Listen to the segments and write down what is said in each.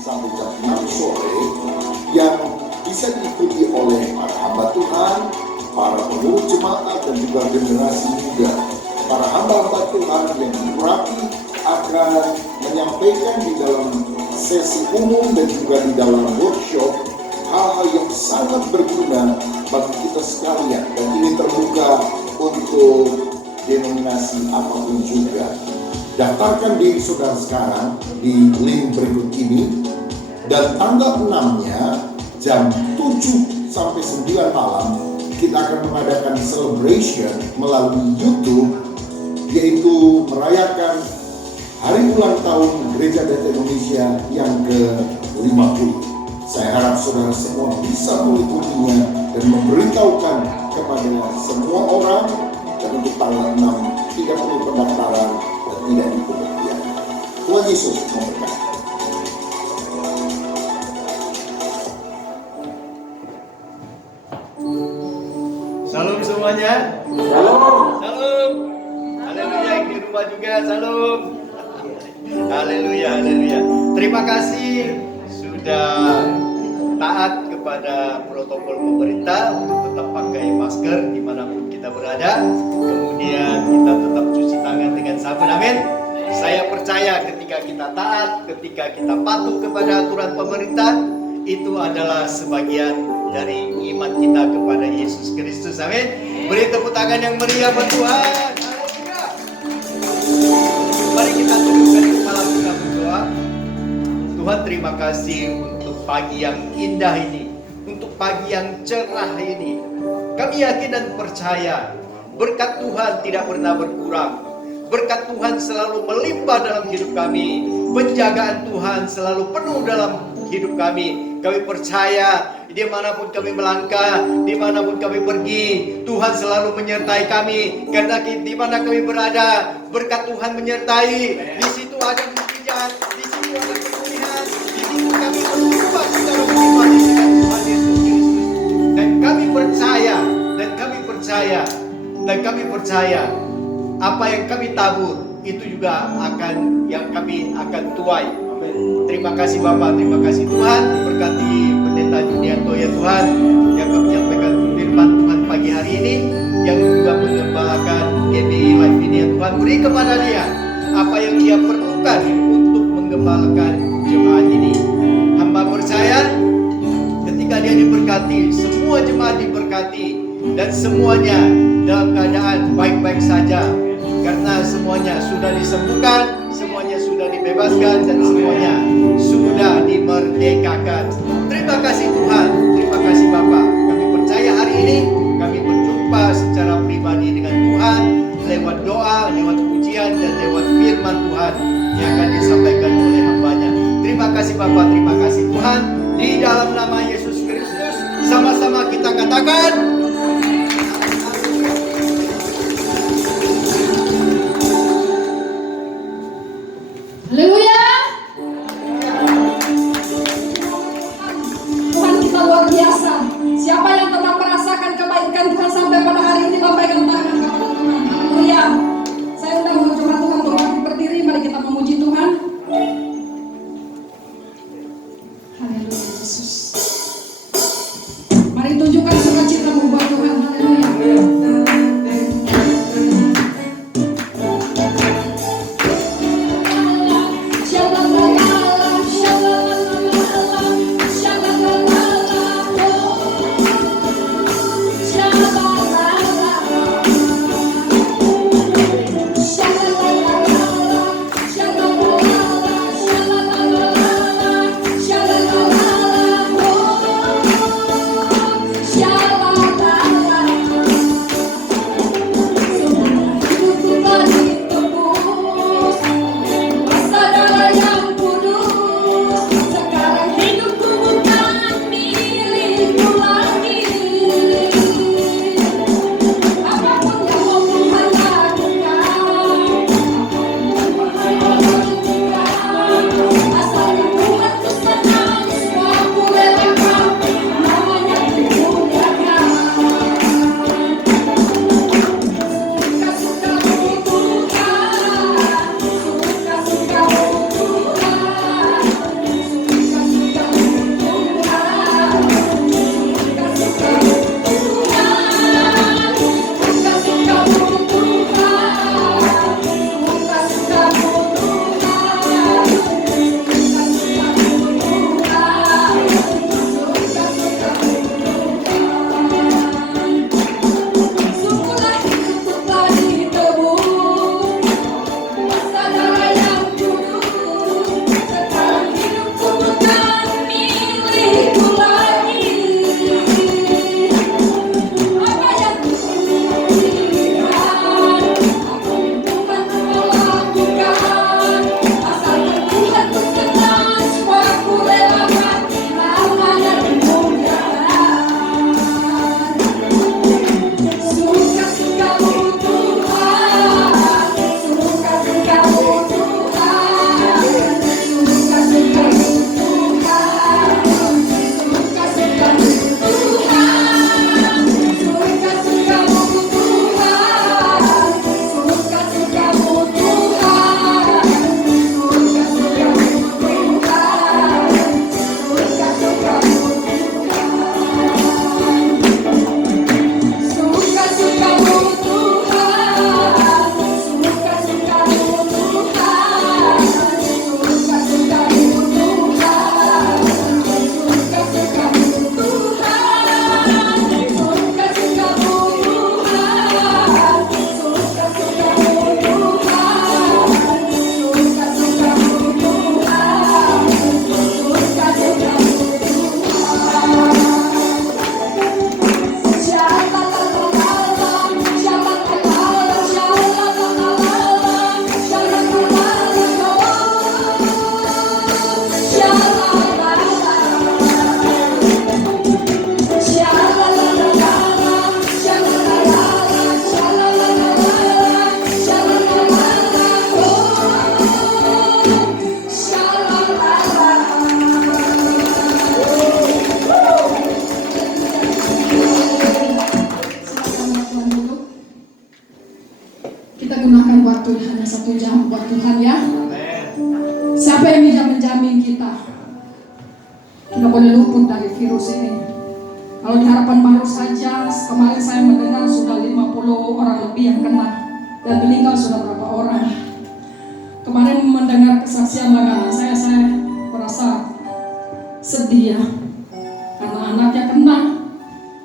sampai jam 6 sore yang bisa diikuti oleh para hamba Tuhan, para pengurus jemaat dan juga generasi muda. Para hamba-hamba Tuhan yang diurapi akan menyampaikan di dalam sesi umum dan juga di dalam workshop hal-hal yang sangat berguna bagi kita sekalian, dan ini terbuka untuk denominasi apapun juga. Daftarkan diri saudara sekarang di link berikut ini, dan tanggal 6-nya jam 7 sampai 9 malam kita akan mengadakan celebration melalui YouTube, yaitu merayakan hari ulang tahun Gereja Bethel Indonesia yang ke-50. Saya harap saudara semua bisa mengikutinya dan memberitahukan kepada semua orang, dan untuk tanggal 6 tidak perlu pendaftaran dan tidak dipungut biaya. Tuhan Yesus memberkati. Salam semuanya. Shalom. Salam. Haleluya, yang di rumah juga salam. Haleluya, haleluya. Terima kasih sudah taat kepada protokol pemerintah untuk tetap pakai masker dimanapun kita berada. Kemudian kita tetap cuci tangan dengan sabun. Amin. Saya percaya ketika kita taat, ketika kita patuh kepada aturan pemerintah, itu adalah sebagian dari iman kita kepada Yesus Kristus. Amin. Beri tepuk tangan yang meriah buat Tuhan. Haleluya. Mari kita tundukkan kepala kita berdoa. Tuhan, terima kasih untuk pagi yang indah ini, untuk pagi yang cerah ini. Kami yakin dan percaya berkat Tuhan tidak pernah berkurang. Berkat Tuhan selalu melimpah dalam hidup kami. Penjagaan Tuhan selalu penuh dalam hidup kami. Kami percaya dimanapun kami melangkah, dimanapun kami pergi, Tuhan selalu menyertai kami. Karena di mana kami berada, berkat Tuhan menyertai. Di situ ada mukjizat, di situ ada kemuliaan, di situ kami berubah secara pribadi dengan Tuhan Yesus Kristus. Dan kami percaya, dan kami percaya apa yang kami tabur itu juga akan tuai. Terima kasih Bapak, terima kasih Tuhan. Berkati Pendeta Junianto ya Tuhan, yang akan menyampaikan firman Tuhan pagi hari ini, yang juga mengembalakan GBI Live ini ya Tuhan. Beri kepada dia apa yang dia perlukan untuk menggembalakan jemaat ini. Hamba percaya ketika dia diberkati, semua jemaat diberkati, dan semuanya dalam keadaan baik-baik saja. Karena semuanya sudah disembuhkan, semuanya sudah dibebaskan, dan semuanya sudah dimerdekakan. Terima kasih Tuhan, terima kasih Bapak. Kami percaya hari ini kami berjumpa secara pribadi dengan Tuhan lewat doa, lewat pujian, dan lewat firman Tuhan yang akan disampaikan oleh hambanya. Terima kasih Bapak, terima kasih Tuhan. Di dalam nama Yesus Kristus, sama-sama kita katakan haleluya. Tuhan kita luar biasa. Siapa yang tetap merasakan kebaikan Tuhan sampai pada hari ini, lambaikan tangan kepada Tuhan. Haleluya. Saya undang jemaat Tuhan untuk berdiri. Mari kita memuji Tuhan. Haleluya Yesus. Mari tunjukkan sukacitamu buat Tuhan. Haleluya. Oh menjamin kita tidak boleh luput dari virus ini. Kalau di Harapan Baru saja, kemarin saya mendengar sudah 50 orang lebih yang kena dan meninggal sudah berapa orang. Kemarin mendengar kesaksian langganan saya merasa sedih ya, karena anaknya kena.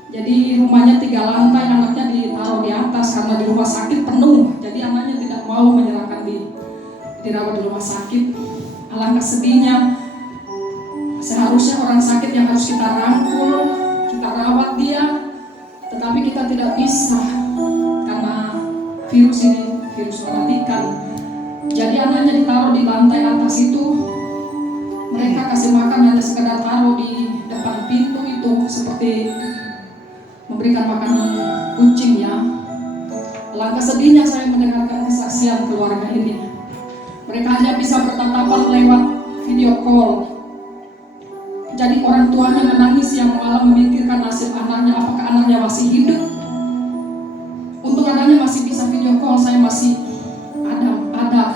Jadi rumahnya 3 lantai, anaknya ditaruh di atas karena di rumah sakit penuh. Jadi anaknya tidak mau menyerahkan dirawat di rumah sakit. Alangkah sedihnya, seharusnya orang sakit yang harus kita rangkul, kita rawat dia, tetapi kita tidak bisa karena virus ini, virus mematikan. Jadi anaknya ditaruh di lantai atas itu, mereka kasih makan hanya sekedar taruh di depan pintu itu, seperti memberikan makanan kucing ya. Alangkah sedihnya saya mendengarkan kesaksian keluarga ini. Mereka hanya bisa bertatapan lewat video call. Jadi orang tuanya menangis yang malah memikirkan nasib anaknya, apakah anaknya masih hidup. Untuk anaknya masih bisa video call, saya masih ada.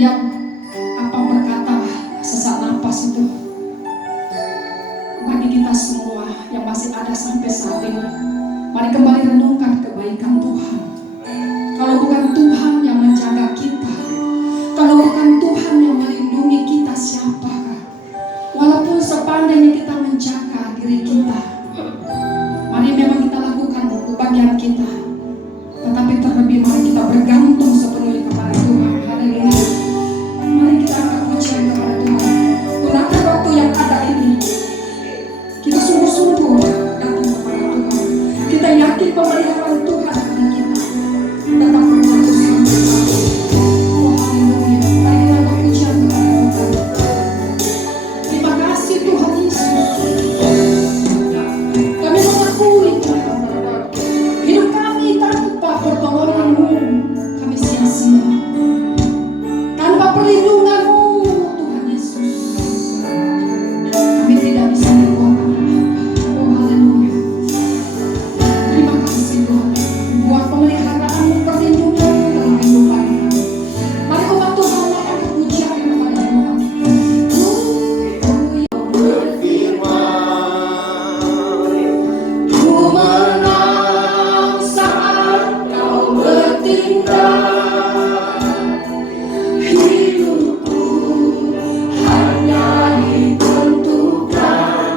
Dia berkata sesak napas itu. Bagi kita semua yang masih ada sampai saat ini, mari kembali renungkan kebaikan Tuhan. Kalau bukan Tuhan yang menjaga kita, kalau bukan Tuhan yang melindungi kita, siapakah? Walaupun sepandainya kita menjaga diri kita, mari memang kita lakukan bagian kita, tetapi terlebih mari kita bergantung sepenuhnya kepada Tuhan. Haleluya. Mari kita angkat pujian kepada Tuhan. Gunakan waktu yang ada ini, kita sungguh-sungguh datang kepada Tuhan. Kita yakin pemeliharaan Tuhan bagi kita tetap berlaku sampai saat ini. Oh haleluya. Mari kita angkat pujian kepada Tuhan. Terima kasih Tuhan Yesus. Kami mengakui Tuhan, hidup kami tanpa pertolongan-Mu kami sia-sia. Tanpa perlindungan-Mu Tuhan Yesus, kami tidak bisa berbuat apa-apa. Oh haleluya. Terima kasih Tuhan buat pemeliharaan-Mu, perlindungan-Mu dalam kehidupan kami. Mari umat Tuhan angkat pujian kepada Tuhan. Ku menang saat Kau bertindak. Hidupku hanya ditentukan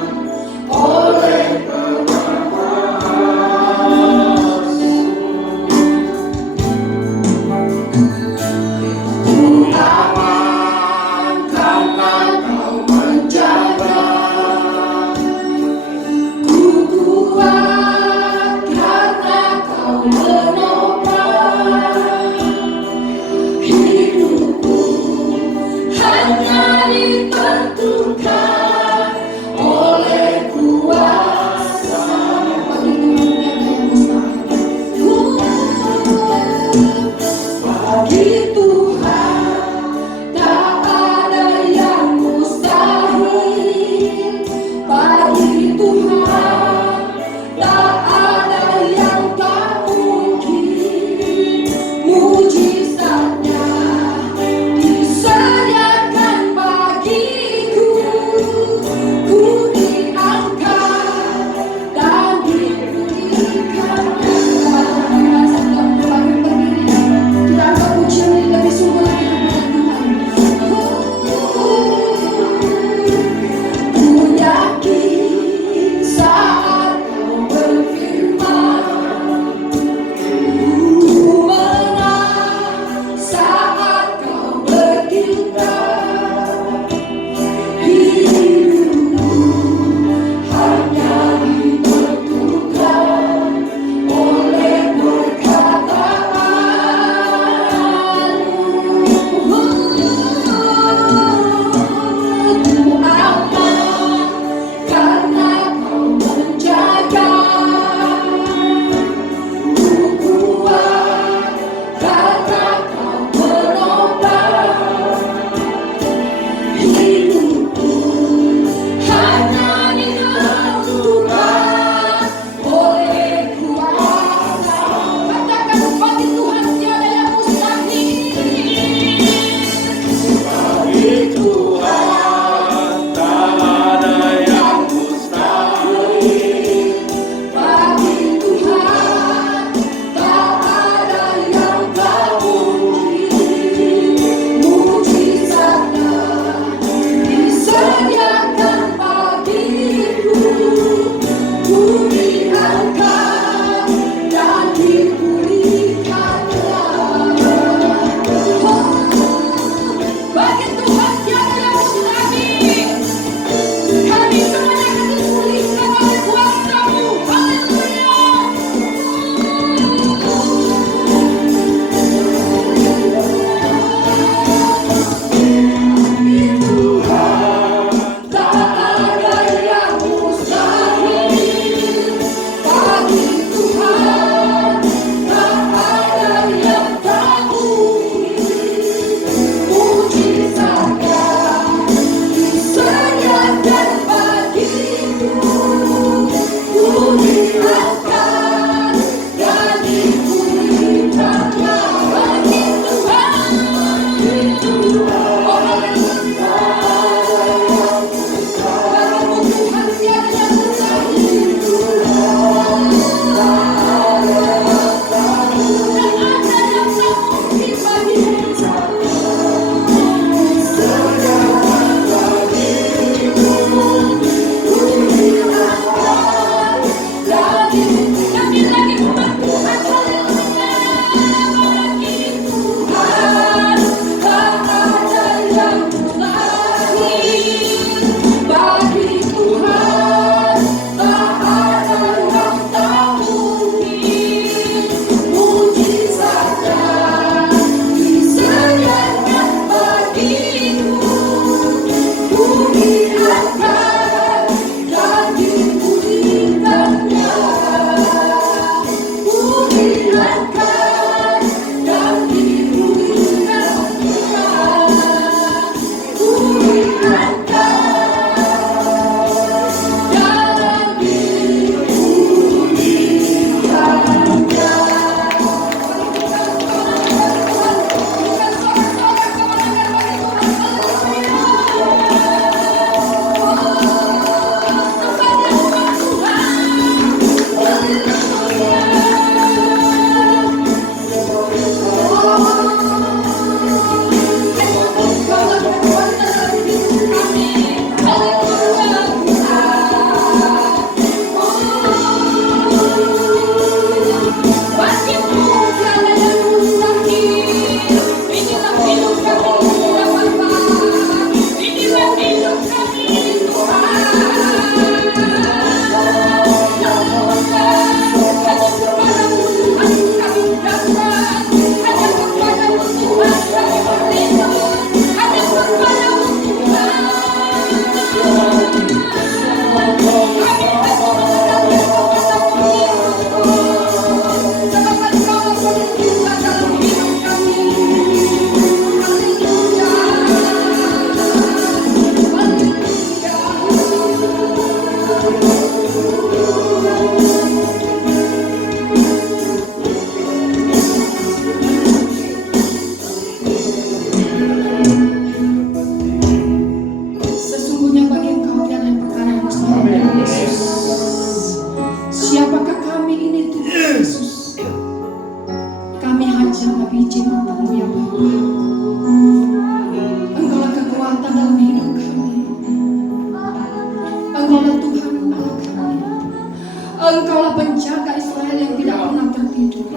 Engkaulah penjaga Israel yang tidak pernah tertidur.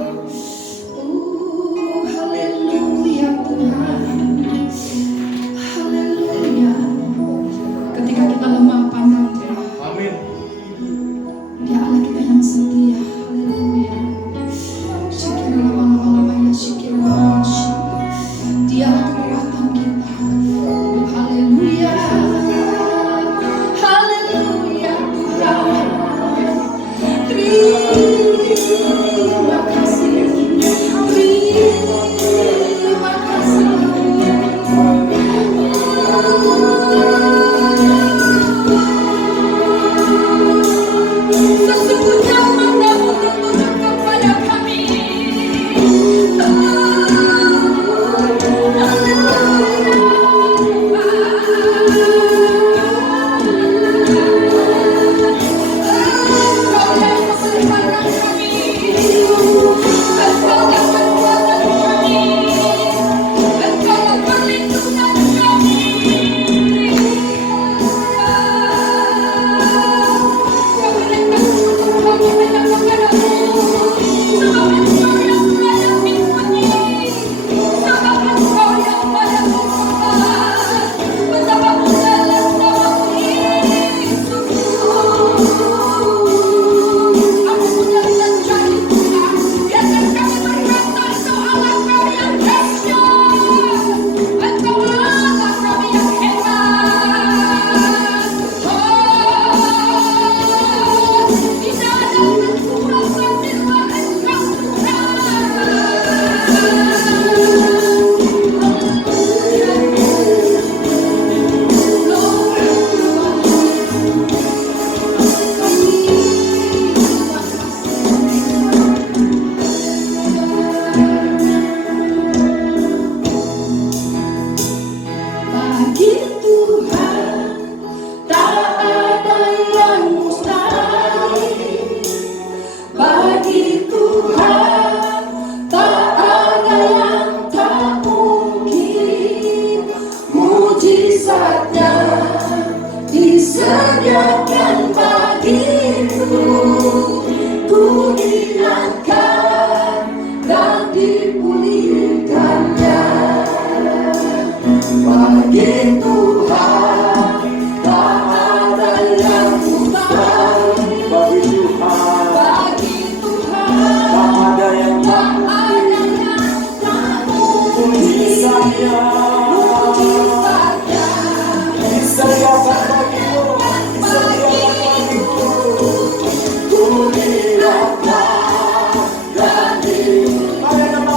Oh, haleluya Tuhan. Haleluya. Ketika kita lemah pandang Dia. Amin. Dia Allah kita yang setia. Haleluya. Dialah kekuatan kita. Oh, haleluya. Haleluya Tuhan. Terima kasih. Terima kasih. Sesungguhnya matamu tertuju kepada kami. Disediakan bagiku, ku diangkat dan dipulihkannya. Bagi Tuhan tak ada yang mustahil. Bagi Tuhan tak ada yang tak mujizatnya. Disediakan bagiku, disediakan bagiku, ku diangkat dan dipulihkannya.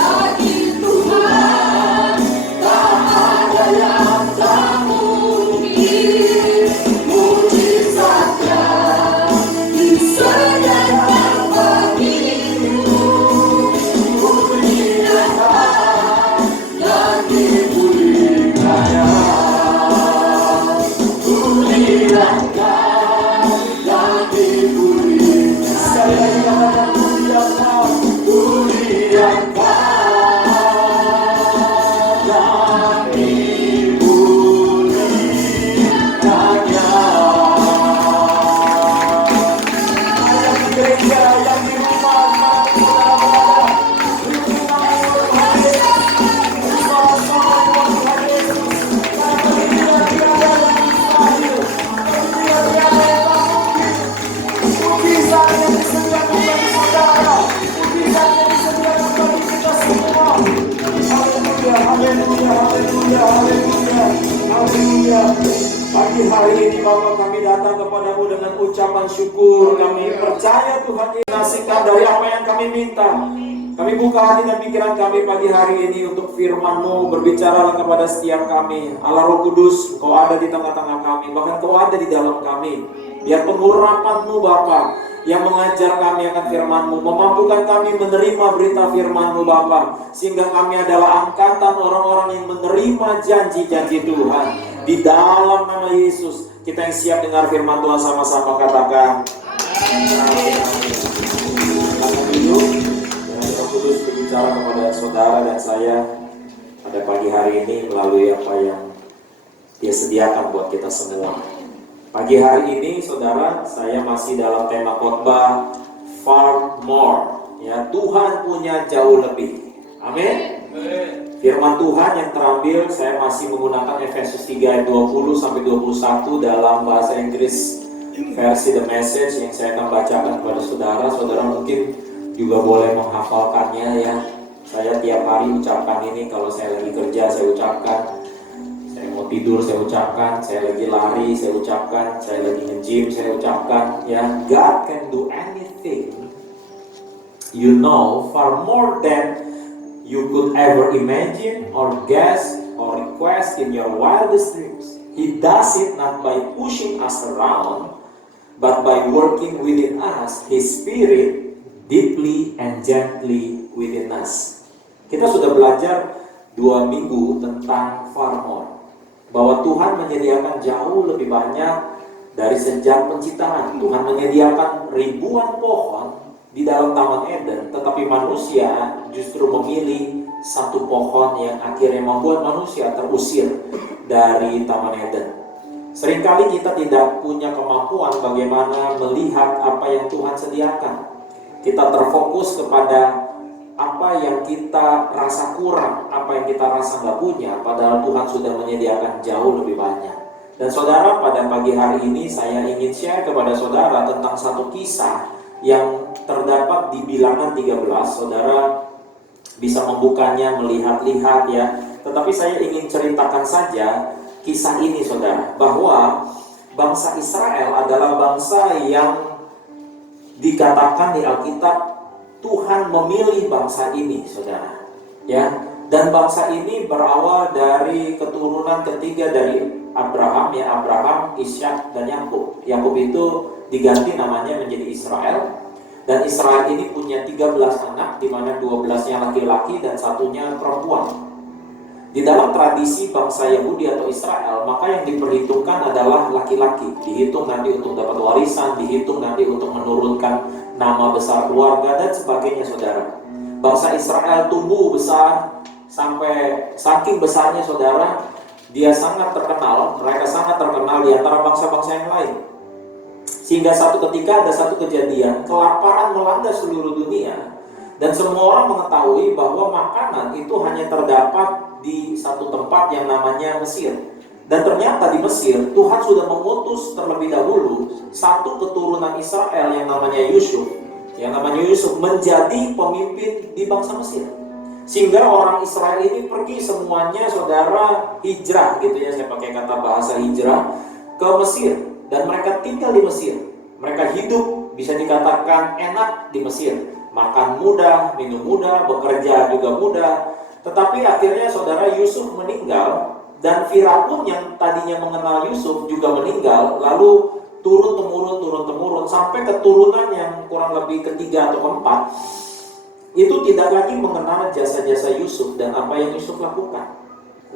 Bagi Tuhan tak ada yang tak mungkin. Mujizatnya disediakan bagiku, ku diangkat dan dipulihkannya. Ku diangkat dan dipulihkannya. Sekali lagi katakan, ku diangkat, ku diangkat dan dipulihkannya. Yang di gereja, yang di rumah, dimanapun saudara berada, beri tepuk tangan untuk Tuhan Yesus. Soal-soal buat Tuhan Yesus. Karena bagi Dia tiada yang mustahil. Bagi Dia tiada yang tak mungkin. Mujizat yang disediakan bagi saudara, mujizat yang disediakan bagi kita semua. Haleluya, haleluya, haleluya, haleluya, haleluya. Pagi hari ini Bapa, kami datang kepadamu dengan ucapan syukur. Kami percaya Tuhan Yesus nasihat dari apa yang kami minta. Kami buka hati dan pikiran kami pagi hari ini untuk firman-Mu. Berbicaralah kepada setiap kami. Allah Roh Kudus, Kau ada di tengah-tengah kami. Bahkan Kau ada di dalam kami. Biar pengurapan-Mu Bapa yang mengajar kami akan firman-Mu, memampukan kami menerima berita firman-Mu Bapa, sehingga kami adalah angkatan orang-orang yang menerima janji-janji Tuhan. Di dalam nama Yesus, kita yang siap dengar firman Tuhan sama-sama katakan amin. Kami dulu, Roh Kudus berbicara kepada saudara dan saya. hari ini melalui apa yang Dia sediakan buat kita semua. Pagi hari ini, saudara, saya masih dalam tema khotbah Far More. Ya, Tuhan punya jauh lebih. Amin. Firman Tuhan yang terambil, saya masih menggunakan Efesus 3 ayat 20 sampai 21 dalam bahasa Inggris versi The Message yang saya akan bacakan kepada saudara. Saudara mungkin juga boleh menghafalkannya ya. Saya tiap hari ucapkan ini, kalau saya lagi kerja saya ucapkan, saya mau tidur saya ucapkan, saya lagi lari saya ucapkan, saya lagi nge-gym saya ucapkan ya. God can do anything, you know, far more than you could ever imagine or guess or request in your wildest dreams. He does it not by pushing us around, but by working within us, His Spirit deeply and gently within us. Kita sudah belajar 2 minggu tentang far more, bahwa Tuhan menyediakan jauh lebih banyak dari sejak penciptaan. Tuhan menyediakan ribuan pohon di dalam Taman Eden, tetapi manusia justru memilih satu pohon yang akhirnya membuat manusia terusir dari Taman Eden. Seringkali kita tidak punya kemampuan bagaimana melihat apa yang Tuhan sediakan. Kita terfokus kepada apa yang kita rasa kurang, apa yang kita rasa nggak punya, padahal Tuhan sudah menyediakan jauh lebih banyak. Dan saudara, pada pagi hari ini saya ingin share kepada saudara tentang satu kisah yang terdapat di Bilangan 13. Saudara bisa membukanya, melihat-lihat ya. Tetapi saya ingin ceritakan saja kisah ini saudara, bahwa bangsa Israel adalah bangsa yang dikatakan di Alkitab Tuhan memilih bangsa ini saudara ya. Dan bangsa ini berawal dari keturunan ketiga dari Abraham ya, Abraham, Ishak dan Yakub. Yakub itu diganti namanya menjadi Israel. Dan Israel ini punya 13 anak, di mana 12-nya laki-laki dan satunya perempuan. Di dalam tradisi bangsa Yahudi atau Israel, maka yang diperhitungkan adalah laki-laki. Dihitung nanti untuk dapat warisan, dihitung nanti untuk menurunkan nama besar keluarga dan sebagainya saudara. Bangsa Israel tumbuh besar sampai saking besarnya saudara, dia sangat terkenal, mereka sangat terkenal di antara bangsa-bangsa yang lain. Sehingga satu ketika ada satu kejadian, kelaparan melanda seluruh dunia. Dan semua orang mengetahui bahwa makanan itu hanya terdapat di satu tempat yang namanya Mesir. Dan ternyata di Mesir, Tuhan sudah mengutus terlebih dahulu satu keturunan Israel yang namanya Yusuf. Yang namanya Yusuf menjadi pemimpin di bangsa Mesir. Sehingga orang Israel ini pergi semuanya saudara hijrah gitu ya, saya pakai kata bahasa hijrah ke Mesir. Dan mereka tinggal di Mesir. Mereka hidup bisa dikatakan enak di Mesir. Makan mudah, minum mudah, bekerja juga mudah. Tetapi akhirnya saudara Yusuf meninggal. Dan Firaun yang tadinya mengenal Yusuf juga meninggal. Lalu turun-temurun sampai keturunan yang kurang lebih ketiga atau keempat itu tidak lagi mengenal jasa-jasa Yusuf dan apa yang Yusuf lakukan.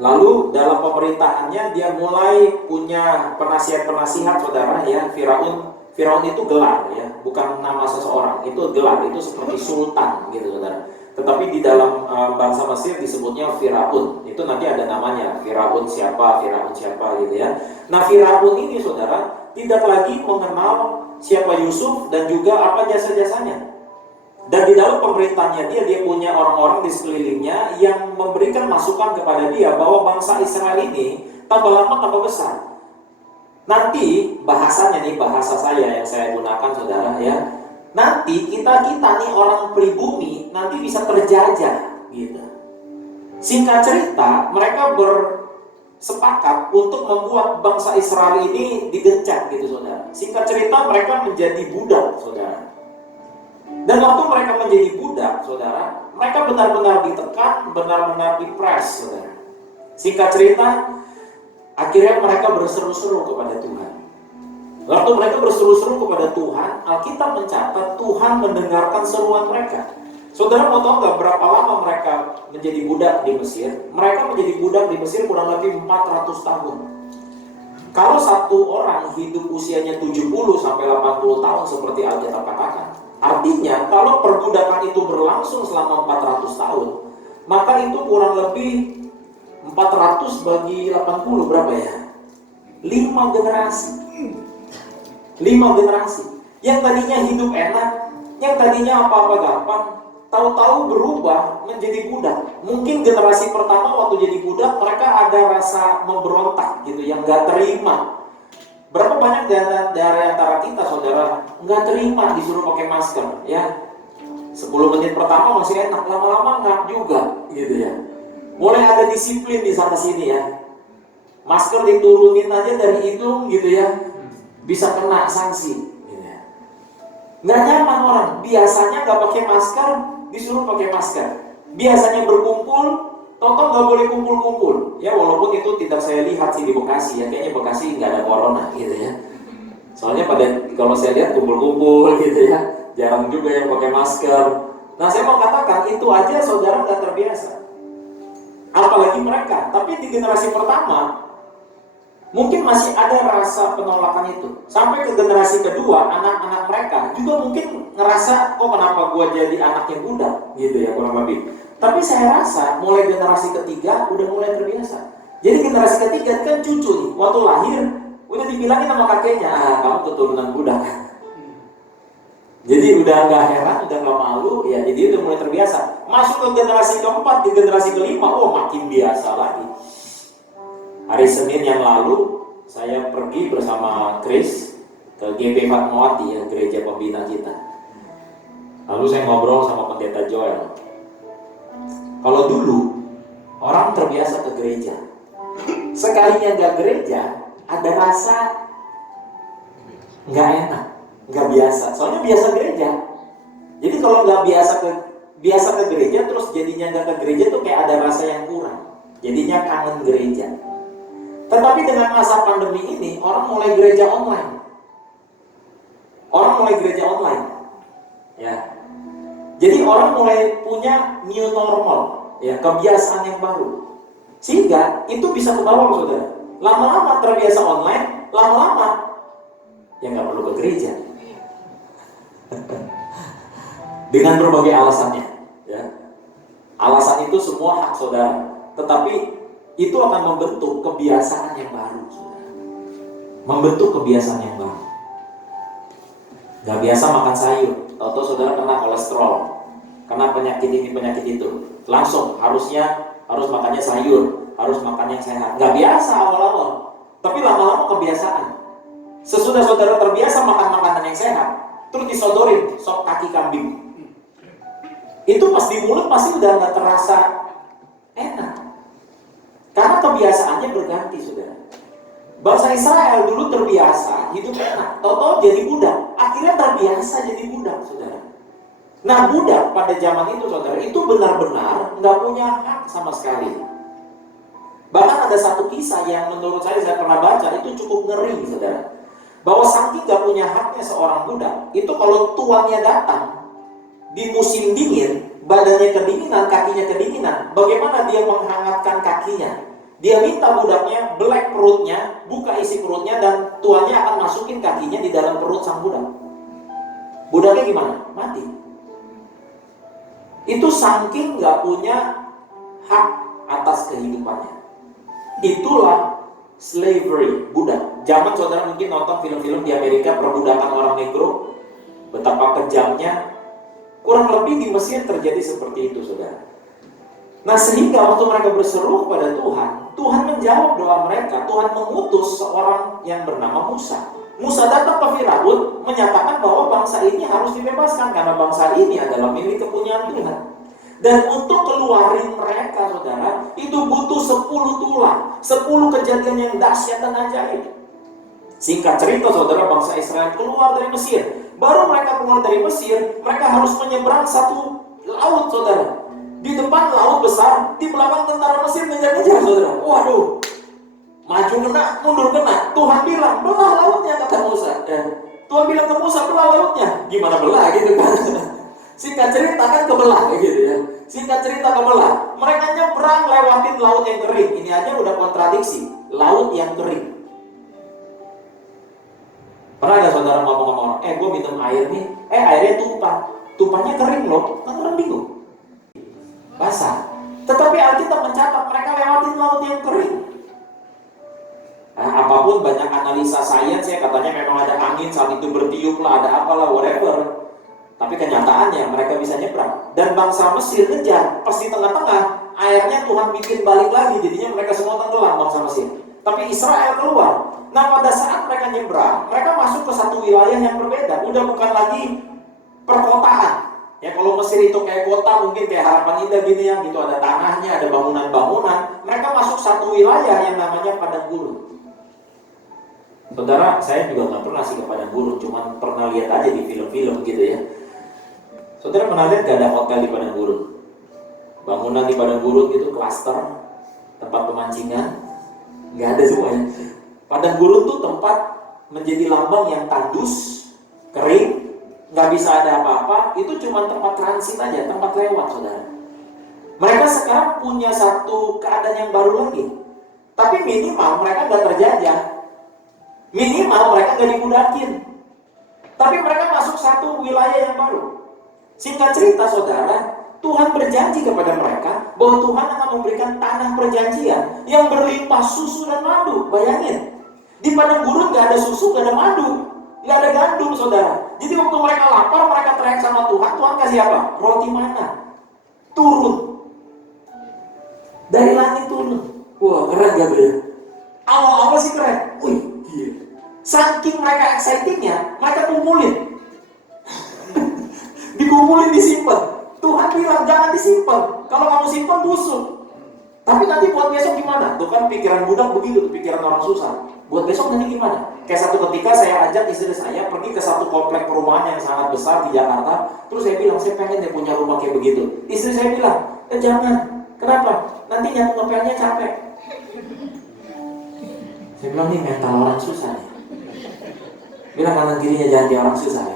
Lalu dalam pemerintahannya dia mulai punya penasihat-penasihat saudara ya. Firaun itu gelar ya, bukan nama seseorang, itu gelar, itu seperti sultan gitu saudara. Tetapi di dalam bangsa Mesir disebutnya Firaun. Itu nanti ada namanya, Firaun siapa gitu ya. Nah, Firaun ini saudara tidak lagi mengenal siapa Yusuf dan juga apa jasa-jasanya. Dan di dalam pemerintahannya dia punya orang-orang di sekelilingnya yang memberikan masukan kepada dia bahwa bangsa Israel ini tambah lama tambah besar. Nanti bahasanya nih, bahasa saya yang saya gunakan saudara ya. Nanti kita nih orang pribumi nanti bisa terjajah gitu. Singkat cerita, mereka bersepakat untuk membuat bangsa Israel ini digencet gitu saudara. Singkat cerita, mereka menjadi budak saudara. Dan waktu mereka menjadi budak saudara, mereka benar-benar ditekan, benar-benar dipres saudara. Singkat cerita, akhirnya mereka berseru-seru kepada Tuhan. Waktu mereka berseru-seru kepada Tuhan, Alkitab mencatat Tuhan mendengarkan seruan mereka. Saudara mau tahu nggak berapa lama mereka menjadi budak di Mesir? Mereka menjadi budak di Mesir kurang lebih 400 tahun. Kalau satu orang hidup usianya 70 sampai 80 tahun seperti Alkitab katakan, artinya kalau perbudakan itu berlangsung selama 400 tahun, maka itu kurang lebih 400 bagi 80 berapa ya? 5 generasi. 5 generasi. Yang tadinya hidup enak, yang tadinya apa-apa gampang, tahu-tahu berubah menjadi budak. Mungkin generasi pertama waktu jadi budak mereka ada rasa memberontak gitu, yang nggak terima. Berapa banyak dari antara kita, saudara, nggak terima disuruh pakai masker, ya? 10 menit pertama masih enak, lama-lama ngap juga, gitu ya. Mulai ada disiplin di sana sini ya. Masker diturunin aja dari hidung, gitu ya, bisa kena sanksi. Gitu ya. Nggak nyaman orang. Biasanya nggak pakai masker, disuruh pakai masker. Biasanya berkumpul, tonton nggak boleh kumpul-kumpul. Ya walaupun itu tidak saya lihat sih di Bekasi ya, kayaknya Bekasi nggak ada corona, gitu ya. Soalnya kalau saya lihat kumpul-kumpul, gitu ya, jarang juga yang pakai masker. Nah saya mau katakan itu aja saudara nggak terbiasa. Apalagi mereka. Tapi di generasi pertama mungkin masih ada rasa penolakan itu. Sampai ke generasi kedua, anak-anak mereka juga mungkin ngerasa, kok kenapa gua jadi anaknya budak, gitu ya kurang lebih. Tapi saya rasa mulai generasi ketiga udah mulai terbiasa. Jadi generasi ketiga kan cucu nih, waktu lahir udah dibilangin sama kakeknya, kamu keturunan budak. Jadi udah nggak heran, udah nggak malu, ya jadi udah mulai terbiasa. Masuk ke generasi keempat, di generasi kelima, makin biasa lagi. Hari Senin yang lalu saya pergi bersama Chris ke GP Fatmawati, ya, gereja pembina kita. Lalu saya ngobrol sama pendeta Joel. Kalau dulu orang terbiasa ke gereja, sekalinya nggak gereja ada rasa nggak enak, nggak biasa. Soalnya biasa gereja. Jadi kalau nggak biasa ke gereja, terus jadinya nggak ke gereja tuh kayak ada rasa yang kurang. Jadinya kangen gereja. Tetapi dengan masa pandemi ini, orang mulai gereja online. Ya. Jadi orang mulai punya new normal, ya, kebiasaan yang baru. Sehingga itu bisa ke bawah, saudara. Lama-lama terbiasa online, lama-lama ya nggak perlu ke gereja. Dengan berbagai alasannya, ya. Alasan itu semua hak saudara. Tetapi itu akan membentuk kebiasaan yang baru, saudara. Membentuk kebiasaan yang baru. Gak biasa makan sayur, atau saudara kena kolesterol, kena penyakit ini penyakit itu, langsung harus makannya sayur, harus makan yang sehat. Gak biasa awal-awal, tapi lama-lama kebiasaan. Sesudah saudara terbiasa makan makanan yang sehat, terus disodorin sop kaki kambing, itu pas di mulut pasti udah gak terasa enak. Karena kebiasaannya berganti, saudara. Bangsa Israel dulu terbiasa hidup enak, tahu-tahu jadi budak. Akhirnya terbiasa jadi budak, saudara. Nah, budak pada zaman itu, saudara, itu benar-benar nggak punya hak sama sekali. Bahkan ada satu kisah yang menurut saya pernah baca, itu cukup ngeri, saudara. Bahwa saking nggak punya haknya seorang budak, itu kalau tuannya datang di musim dingin, badannya kedinginan, kakinya kedinginan, bagaimana dia menghangatkan kakinya? Dia minta budaknya belek perutnya, buka isi perutnya, dan tuannya akan masukin kakinya di dalam perut sang budak. Budaknya gimana? Mati. Itu saking gak punya hak atas kehidupannya. Itulah slavery, budak. Zaman saudara mungkin nonton film-film di Amerika perbudakan orang negro, betapa kejamnya. Kurang lebih di Mesir terjadi seperti itu, saudara. Nah, sehingga waktu mereka berseru kepada Tuhan, Tuhan menjawab doa mereka. Tuhan mengutus seorang yang bernama Musa. Musa datang ke Firaun menyatakan bahwa bangsa ini harus dibebaskan karena bangsa ini adalah milik kepunyaan Tuhan. Dan untuk keluarin mereka, saudara, itu butuh 10 tulah, 10 kejadian yang dahsyat dan ajaib. Singkat cerita, saudara, bangsa Israel keluar dari Mesir. Baru mereka keluar dari Mesir, mereka harus menyeberang satu laut, saudara. Di depan laut besar, di belakang tentara Mesir ngejar-ngejar, saudara. Waduh, maju kena, mundur kena. Tuhan bilang, belah lautnya, kata Musa. Tuhan bilang ke Musa, belah lautnya. Gimana belah gitu kan? Singkat cerita kan kebelah gitu ya. Singkat cerita kebelah. Mereka nyebrang lewatin laut yang kering. Ini aja udah kontradiksi. Laut yang kering. Pernah ada saudara ngomong sama orang, gue minum air nih, airnya tumpah. Tumpahnya kering loh, kan orang bingung. Basah. Tetapi Alkitab mencatat mereka lewatin laut yang kering. Apapun banyak analisa sains ya, katanya memang ada angin saat itu bertiup lah, ada apalah, whatever. Tapi kenyataannya mereka bisa nyebrang. Dan bangsa Mesir ngejar, pas di tengah-tengah airnya Tuhan bikin balik lagi, jadinya mereka semua tenggelam bangsa Mesir. Tapi Israel keluar. Nah pada saat mereka nyebrang, mereka masuk ke satu wilayah yang berbeda. Udah bukan lagi perkotaan. Ya kalau Mesir itu kayak kota, mungkin kayak Harapan Indah gini ya, gitu ada tanahnya, ada bangunan-bangunan. Mereka masuk satu wilayah yang namanya padang gurun. Saudara, saya juga nggak pernah sih ke padang gurun, cuma pernah lihat aja di film-film gitu ya. Saudara pernah lihat gak ada hotel di padang gurun? Bangunan di padang gurun gitu, klaster, tempat pemancingan, nggak ada semuanya. Padang gurun tuh tempat menjadi lambang yang tandus, kering, nggak bisa ada apa-apa. Itu cuma tempat transit aja, tempat lewat, saudara. Mereka sekarang punya satu keadaan yang baru lagi, tapi minimal mereka nggak terjajah. Minimal mereka gak dibudakin. Tapi mereka masuk satu wilayah yang baru. Singkat cerita saudara, Tuhan berjanji kepada mereka bahwa Tuhan akan memberikan tanah perjanjian yang berlimpah susu dan madu. Bayangin, di padang gurun gak ada susu, gak ada madu, gak ada gandum saudara. Jadi waktu mereka lapar, mereka teriak sama Tuhan. Tuhan kasih apa? Roti mana? Turun dari langit turun. Wah keren gak bro? Awal-awal sih keren. Wih, gila. Saking mereka excitingnya, mereka kumpulin. Dikumpulin, disimpan. Tuhan bilang jangan disimpan. Kalau kamu simpan busuk. Tapi nanti buat besok gimana? Tuh kan pikiran budak begitu, pikiran orang susah. Buat besok nanti gimana? Kayak satu ketika saya ajak istri saya pergi ke satu komplek perumahan yang sangat besar di Jakarta. Terus saya bilang, saya pengen deh punya rumah kayak begitu. Istri saya bilang, jangan. Kenapa? Nanti nyatu ngepelnya capek. Saya bilang, nih mental orang susah nih. Bilang kanan kirinya jangan dia orang susah ya.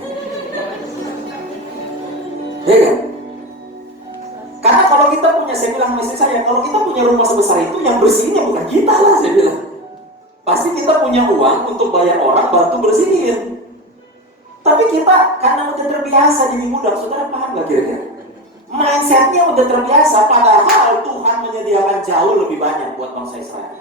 Ya kan? Karena kalau kita punya, saya bilang sama istri saya, kalau kita punya rumah sebesar itu, yang bersihinnya bukan kita lah, saya bilang. Pasti kita punya uang untuk bayar orang bantu bersihin. Tapi kita karena udah terbiasa jadi budak, saudara paham gak kira-kira? Mindsetnya udah terbiasa, padahal Tuhan menyediakan jauh lebih banyak buat bangsa Israel.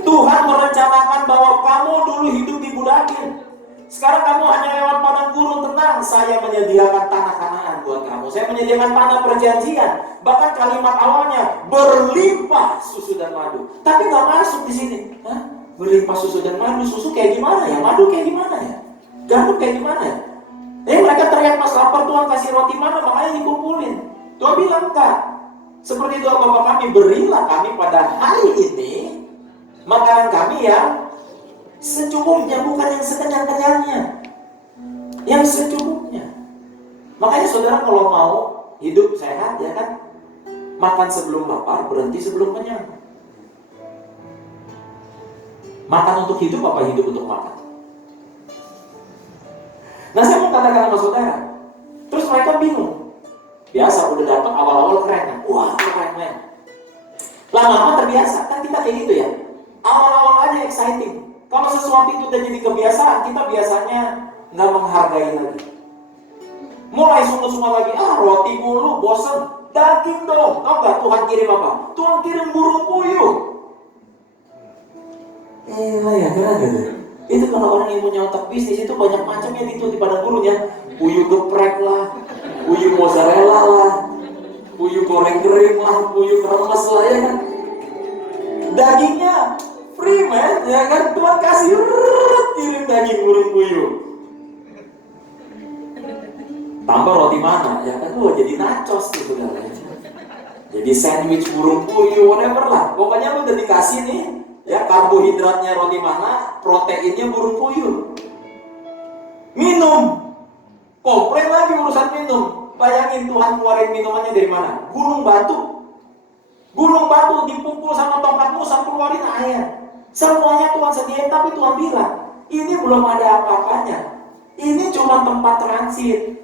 Tuhan merencanakan bahwa kamu dulu hidup dibudakin. Sekarang kamu hanya lewat padang gurun, tenang. Saya menyediakan tanah Kanaan buat kamu. Saya menyediakan tanah perjanjian. Bahkan kalimat awalnya berlimpah susu dan madu. Tapi nggak masuk di sini. Hah? Berlimpah susu dan madu. Susu kayak gimana ya? Madu kayak gimana ya? Gandum kayak gimana ya? Mereka teriak pas lapar, Tuhan kasih roti mana? Makanya dikumpulin. Tuhan bilang, Kak, seperti doa Bapa kami, berilah kami pada hari ini makanan kami yang secukupnya, bukan yang sekenyang-kenyangnya, yang secukupnya. Makanya saudara kalau mau hidup sehat ya kan, makan sebelum lapar, berhenti sebelum kenyang. Makan untuk hidup apa hidup untuk makan? Nah saya mau katakan sama saudara, terus mereka bingung. Biasa udah dapat awal-awal keren kan, wah keren men. Lama-lama terbiasa, kan kita kayak gitu ya. Awal-awal aja exciting. Kalau sesuatu itu udah jadi kebiasaan, kita biasanya nggak menghargai lagi. Mulai semua lagi, roti mulu, bosen. Daging dong, tau gak Tuhan kirim apa? Tuhan kirim burung puyuh. Ya keren gitu. Itu kalau orang yang punya otak bisnis itu banyak macamnya itu di padang gurun ya. Puyuh geprek lah, puyuh mozzarella lah, puyuh goreng kering lah, puyuh kremes lah ya kan. Dagingnya free man, ya kan? Tuhan kasih kirim daging burung puyuh. Tambah roti mana? Ya kan? Jadi nachos gitu kan. Jadi sandwich burung puyuh, whatever lah. Pokoknya lu udah dikasih nih, ya karbohidratnya roti mana, proteinnya burung puyuh. Minum, komplain lagi urusan minum. Bayangin Tuhan keluarin minumannya dari mana? Gunung batu. Gunung batu dipukul sama tongkat Musa, keluarin air. Semuanya Tuhan sediain, tapi Tuhan bilang, ini belum ada apa-apanya. Ini cuma tempat transit.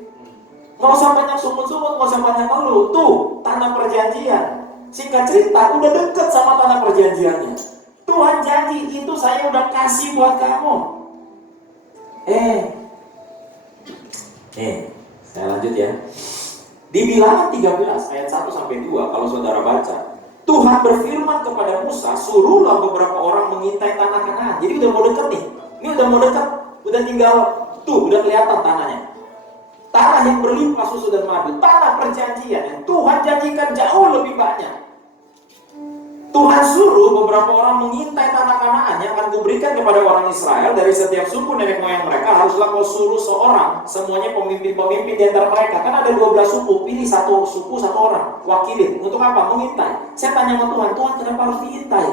Nggak usah banyak sumut-sumut, nggak usah banyak ngeluh. Tuh, tanah perjanjian. Singkat cerita, udah deket sama tanah perjanjiannya. Tuhan janji, itu saya udah kasih buat kamu. Saya lanjut ya. Di Bilangan 13 ayat 1 sampai 2 kalau saudara baca, Tuhan berfirman kepada Musa, suruhlah beberapa orang mengintai tanah Kanaan. Jadi udah mau dekat nih. Ini udah mau dekat, udah tinggal tuh, udah kelihatan tanahnya. Tanah yang berlimpah susu dan madu, tanah perjanjian yang Tuhan janjikan jauh lebih banyak. Tuhan suruh beberapa orang mengintai tanah Kanaan yang akan kuberikan kepada orang Israel. Dari setiap suku nenek moyang mereka haruslah kau suruh seorang, semuanya pemimpin-pemimpin di antara mereka. Kan ada 12 suku, pilih satu suku, satu orang, wakilin. Untuk apa? Mengintai. Saya tanya sama Tuhan, Tuhan kenapa harus diintai?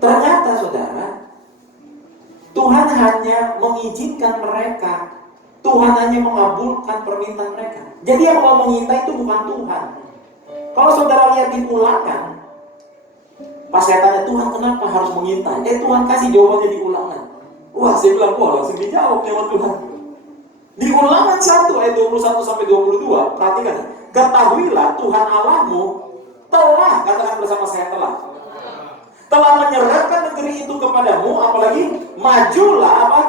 Ternyata saudara, Tuhan hanya mengizinkan mereka, Tuhan hanya mengabulkan permintaan mereka. Jadi yang mau mengintai itu bukan Tuhan. Kalau saudara lihat di Ulangan, pas saya tanya Tuhan kenapa harus mengintai, Tuhan kasih jawabannya di Ulangan. Wah, saya bilang, wah langsung dijawab sama Tuhan. Di Ulangan 1 ayat 21 sampai 22, perhatikan, ketahuilah Tuhan Allahmu telah, katakan bersama saya, telah menyerahkan negeri itu kepadamu, apalagi majulah apa?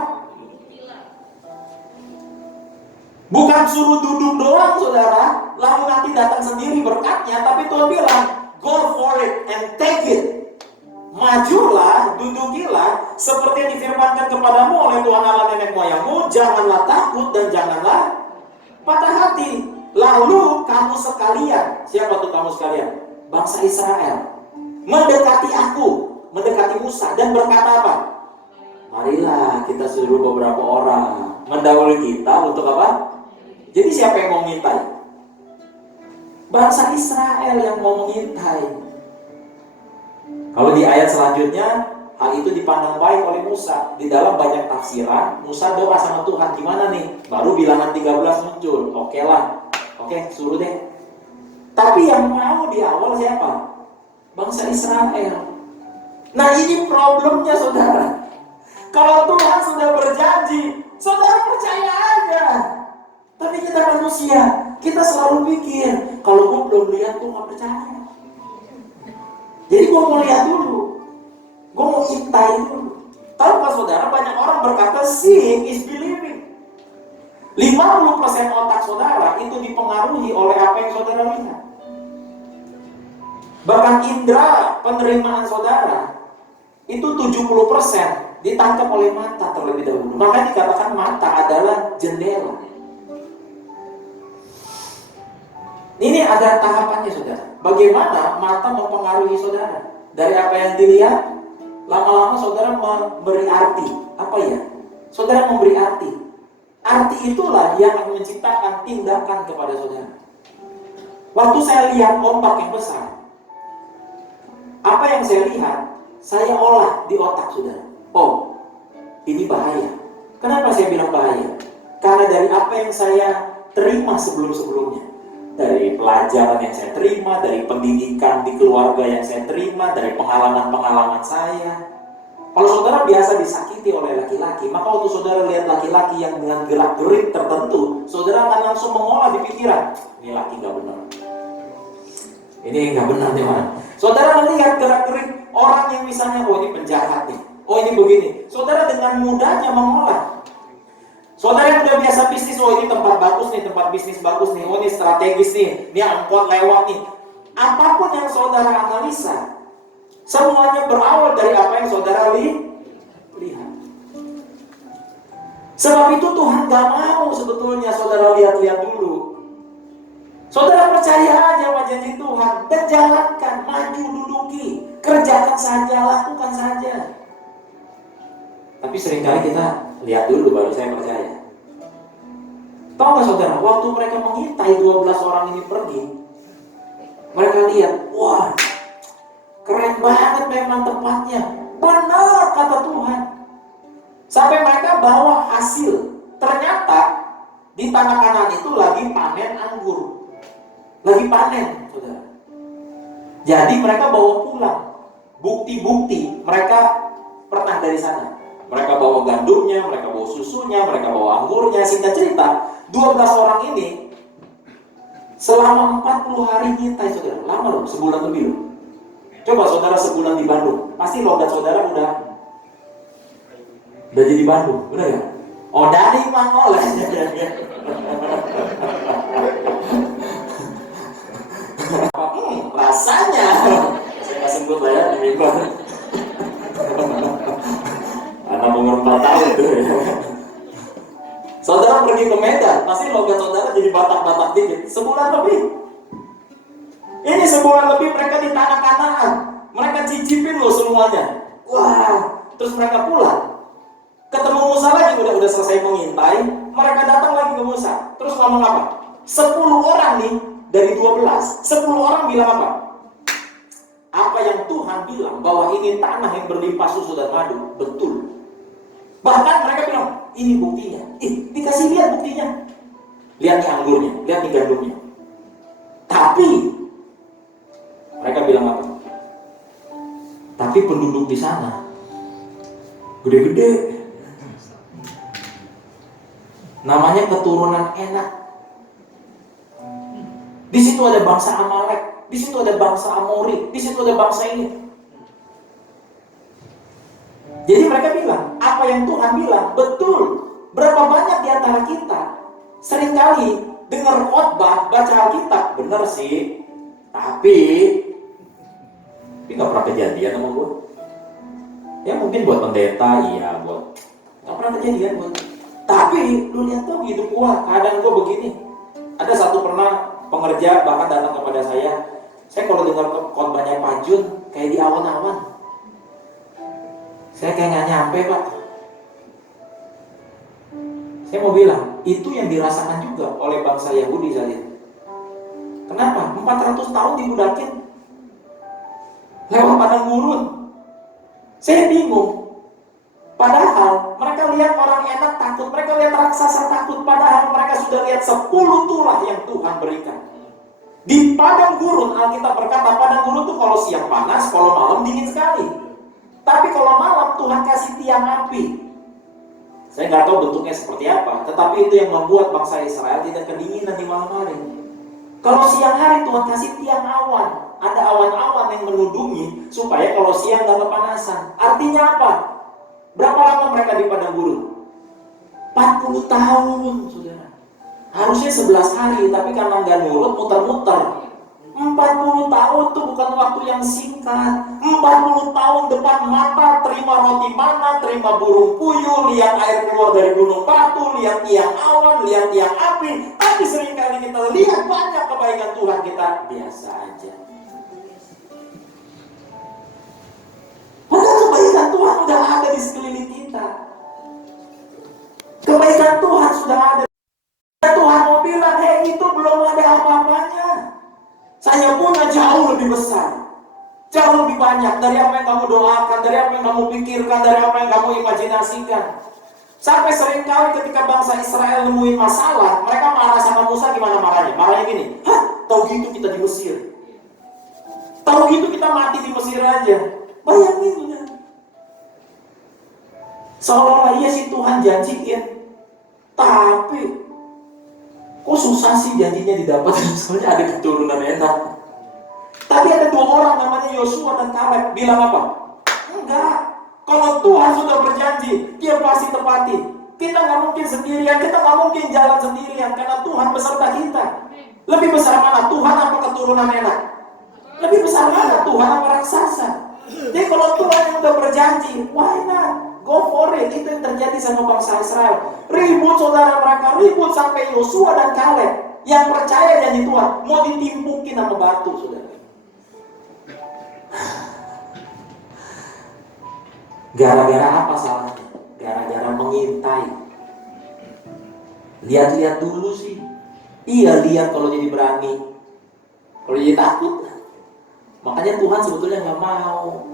Bukan suruh duduk doang saudara, lalu nanti datang sendiri berkatnya, tapi Tuhan bilang, go for it and take it. Majulah, dudukilah, seperti yang difirmankan kepadamu oleh Tuhan Allah nenek moyangmu, janganlah takut dan janganlah patah hati. Lalu kamu sekalian, siapa tuh kamu sekalian? Bangsa Israel, mendekati aku, mendekati Musa, dan berkata apa? Marilah kita suruh beberapa orang mendahului kita untuk apa? Jadi siapa yang mau mengintai? Bangsa Israel yang mau mengintai. Kalau di ayat selanjutnya, hal itu dipandang baik oleh Musa. Di dalam banyak tafsiran, Musa doa sama Tuhan, gimana nih? Baru Bilangan 13 muncul. Oke lah, oke suruh deh. Tapi yang mau di awal siapa? Bangsa Israel. Nah ini problemnya saudara. Kalau Tuhan sudah berjanji, saudara percaya aja. Tapi kita manusia, kita selalu pikir, kalau gue belum lihat, gue gak percaya. Jadi gue mau lihat dulu, gue mau intai dulu. Tahu gak saudara, banyak orang berkata, seeing is believing. 50% otak saudara itu dipengaruhi oleh apa yang saudara lihat. Bahkan indera penerimaan saudara itu 70% ditangkap oleh mata terlebih dahulu. Maka dikatakan mata adalah jendela. Ini ada tahapannya saudara. Bagaimana mata mempengaruhi saudara? Dari apa yang dilihat, lama-lama saudara memberi arti. Apa ya? Saudara memberi arti. Arti itulah yang akan menciptakan tindakan kepada saudara. Waktu saya lihat ombak yang besar, apa yang saya lihat, saya olah di otak saudara. Oh, ini bahaya. Kenapa saya bilang bahaya? Karena dari apa yang saya terima sebelum-sebelumnya. Dari pelajaran yang saya terima, dari pendidikan di keluarga yang saya terima, dari pengalaman-pengalaman saya. Kalau saudara biasa disakiti oleh laki-laki, maka waktu saudara lihat laki-laki yang dengan gerak-gerik tertentu, saudara akan langsung mengolah di pikiran, ini laki gak benar. Ini gak benar nih man. Saudara melihat gerak-gerik orang yang misalnya, oh ini penjahat nih, oh ini begini. Saudara dengan mudahnya mengolah. Saudara yang udah biasa bisnis, oh ini tempat bagus nih, tempat bisnis bagus nih, oh ini strategis nih, ini angkot lewat nih. Apapun yang saudara analisa, semuanya berawal dari apa yang saudara lihat. Sebab itu Tuhan gak mau sebetulnya saudara lihat-lihat dulu. Saudara percaya aja sama janji Tuhan dan jalankan, maju, duduki, kerjakan saja, lakukan saja. Tapi seringkali kita lihat dulu baru saya percaya. Tahu gak saudara, waktu mereka mengintai 12 orang ini pergi, mereka lihat, wah, keren banget memang tempatnya. Benar kata Tuhan. Sampai mereka bawa hasil. Ternyata di tanah Kanaan itu lagi panen anggur. Lagi panen, saudara. Jadi mereka bawa pulang bukti-bukti mereka pernah dari sana. Mereka bawa gandumnya, mereka bawa susunya, mereka bawa anggurnya. Singkat cerita, 12 orang ini selama 40 hari ngintai saudara. Lama loh, sebulan lebih loh. Coba saudara sebulan di Bandung, pasti logat saudara udah jadi Bandung, benar ya? Oh dari Mangoleh. logat saudara jadi Batak-Batak dikit. Sebulan lebih. Ini sebulan lebih mereka di tanah Kanaan. Mereka cicipin loh semuanya. Wah, terus mereka pulang. Ketemu Musa lagi, udah selesai mengintai. Mereka datang lagi ke Musa. Terus ngomong apa? 10 orang nih dari 12. 10 orang bilang apa? Apa yang Tuhan bilang bahwa ini tanah yang berlimpah susu dan madu, betul. Bahkan mereka bilang, ini buktinya. Dikasih lihat buktinya. Lihat nih anggurnya, lihat nih gandumnya. Tapi mereka bilang apa? Tapi penduduk di sana gede-gede. Namanya keturunan Enak. Di situ ada bangsa Amalek, di situ ada bangsa Amori, di situ ada bangsa ini. Jadi mereka bilang, apa yang Tuhan bilang betul. Berapa banyak di antara kita seringkali dengar khotbah, baca Alkitab, bener sih, tapi nggak pernah kejadian sama gue. Ya mungkin buat pendeta, iya, buat nggak pernah kejadian buat. Tapi lu lihat tuh hidup gue, keadaan gue begini. Ada satu pernah pengerja bahkan datang kepada saya kalau dengar khotbahnya Pak Jun kayak di awan-awan. Saya kayak nggak nyampe, Pak. Saya mau bilang, itu yang dirasakan juga oleh bangsa Yahudi saat itu. Kenapa? 400 tahun dibudakin lewat padang gurun. Saya bingung. Padahal mereka lihat orang Enak takut, mereka lihat raksasa takut. Padahal mereka sudah lihat 10 tulah yang Tuhan berikan. Di padang gurun, Alkitab berkata padang gurun tuh kalau siang panas, kalau malam dingin sekali. Tapi kalau malam Tuhan kasih tiang api. Saya nggak tahu bentuknya seperti apa, tetapi itu yang membuat bangsa Israel tidak kedinginan di malam hari. Kalau siang hari Tuhan kasih tiang awan, ada awan-awan yang menudungi supaya kalau siang nggak kepanasan. Artinya apa? Berapa lama mereka di padang gurun? 40 tahun, saudara. Harusnya 11 hari, tapi karena nggak nurut, muter-muter. 40 tahun itu bukan waktu yang singkat. 40 tahun depan mata, terima roti mana, terima burung puyuh, lihat air keluar dari gunung batu, lihat tiang awan, lihat tiang api. Tapi seringkali kita lihat banyak kebaikan Tuhan, kita biasa aja. Padahal kebaikan Tuhan sudah ada di sekeliling kita. Kebaikan Tuhan sudah ada. Tuhan mau bilang, hei, itu belum ada apa-apanya. Saya punya jauh lebih besar, jauh lebih banyak dari apa yang kamu doakan, dari apa yang kamu pikirkan, dari apa yang kamu imajinasikan. Sampai seringkali ketika bangsa Israel nemuin masalah, mereka marah sama Musa. Gimana marahnya? Marahnya gini, tahu gitu kita di Mesir, tahu gitu kita mati di Mesir aja. Bayangin ya. Seolah-olah iya sih Tuhan janjiin, tapi kok susah sih janjinya didapat? Soalnya ada keturunan Enak. Tapi ada 2 orang namanya Yosua dan Kaleb bilang apa? Enggak. Kalau Tuhan sudah berjanji, Dia pasti tepati. Kita nggak mungkin sendirian, kita nggak mungkin jalan sendirian karena Tuhan beserta kita. Lebih besar mana Tuhan apa keturunan Enak? Lebih besar mana Tuhan apa raksasa? Jadi kalau Tuhan yang udah berjanji, why not? Go for it. Itu yang terjadi sama bangsa Israel. Ribut saudara mereka, ribut sampai Yosua dan Kaleb yang percaya janji Tuhan mau ditimpukin sama batu, saudara. Gara-gara apa salahnya? Gara-gara mengintai. Lihat-lihat dulu sih. Iya, lihat kalau jadi berani, kalau jadi takut. Makanya Tuhan sebetulnya nggak mau.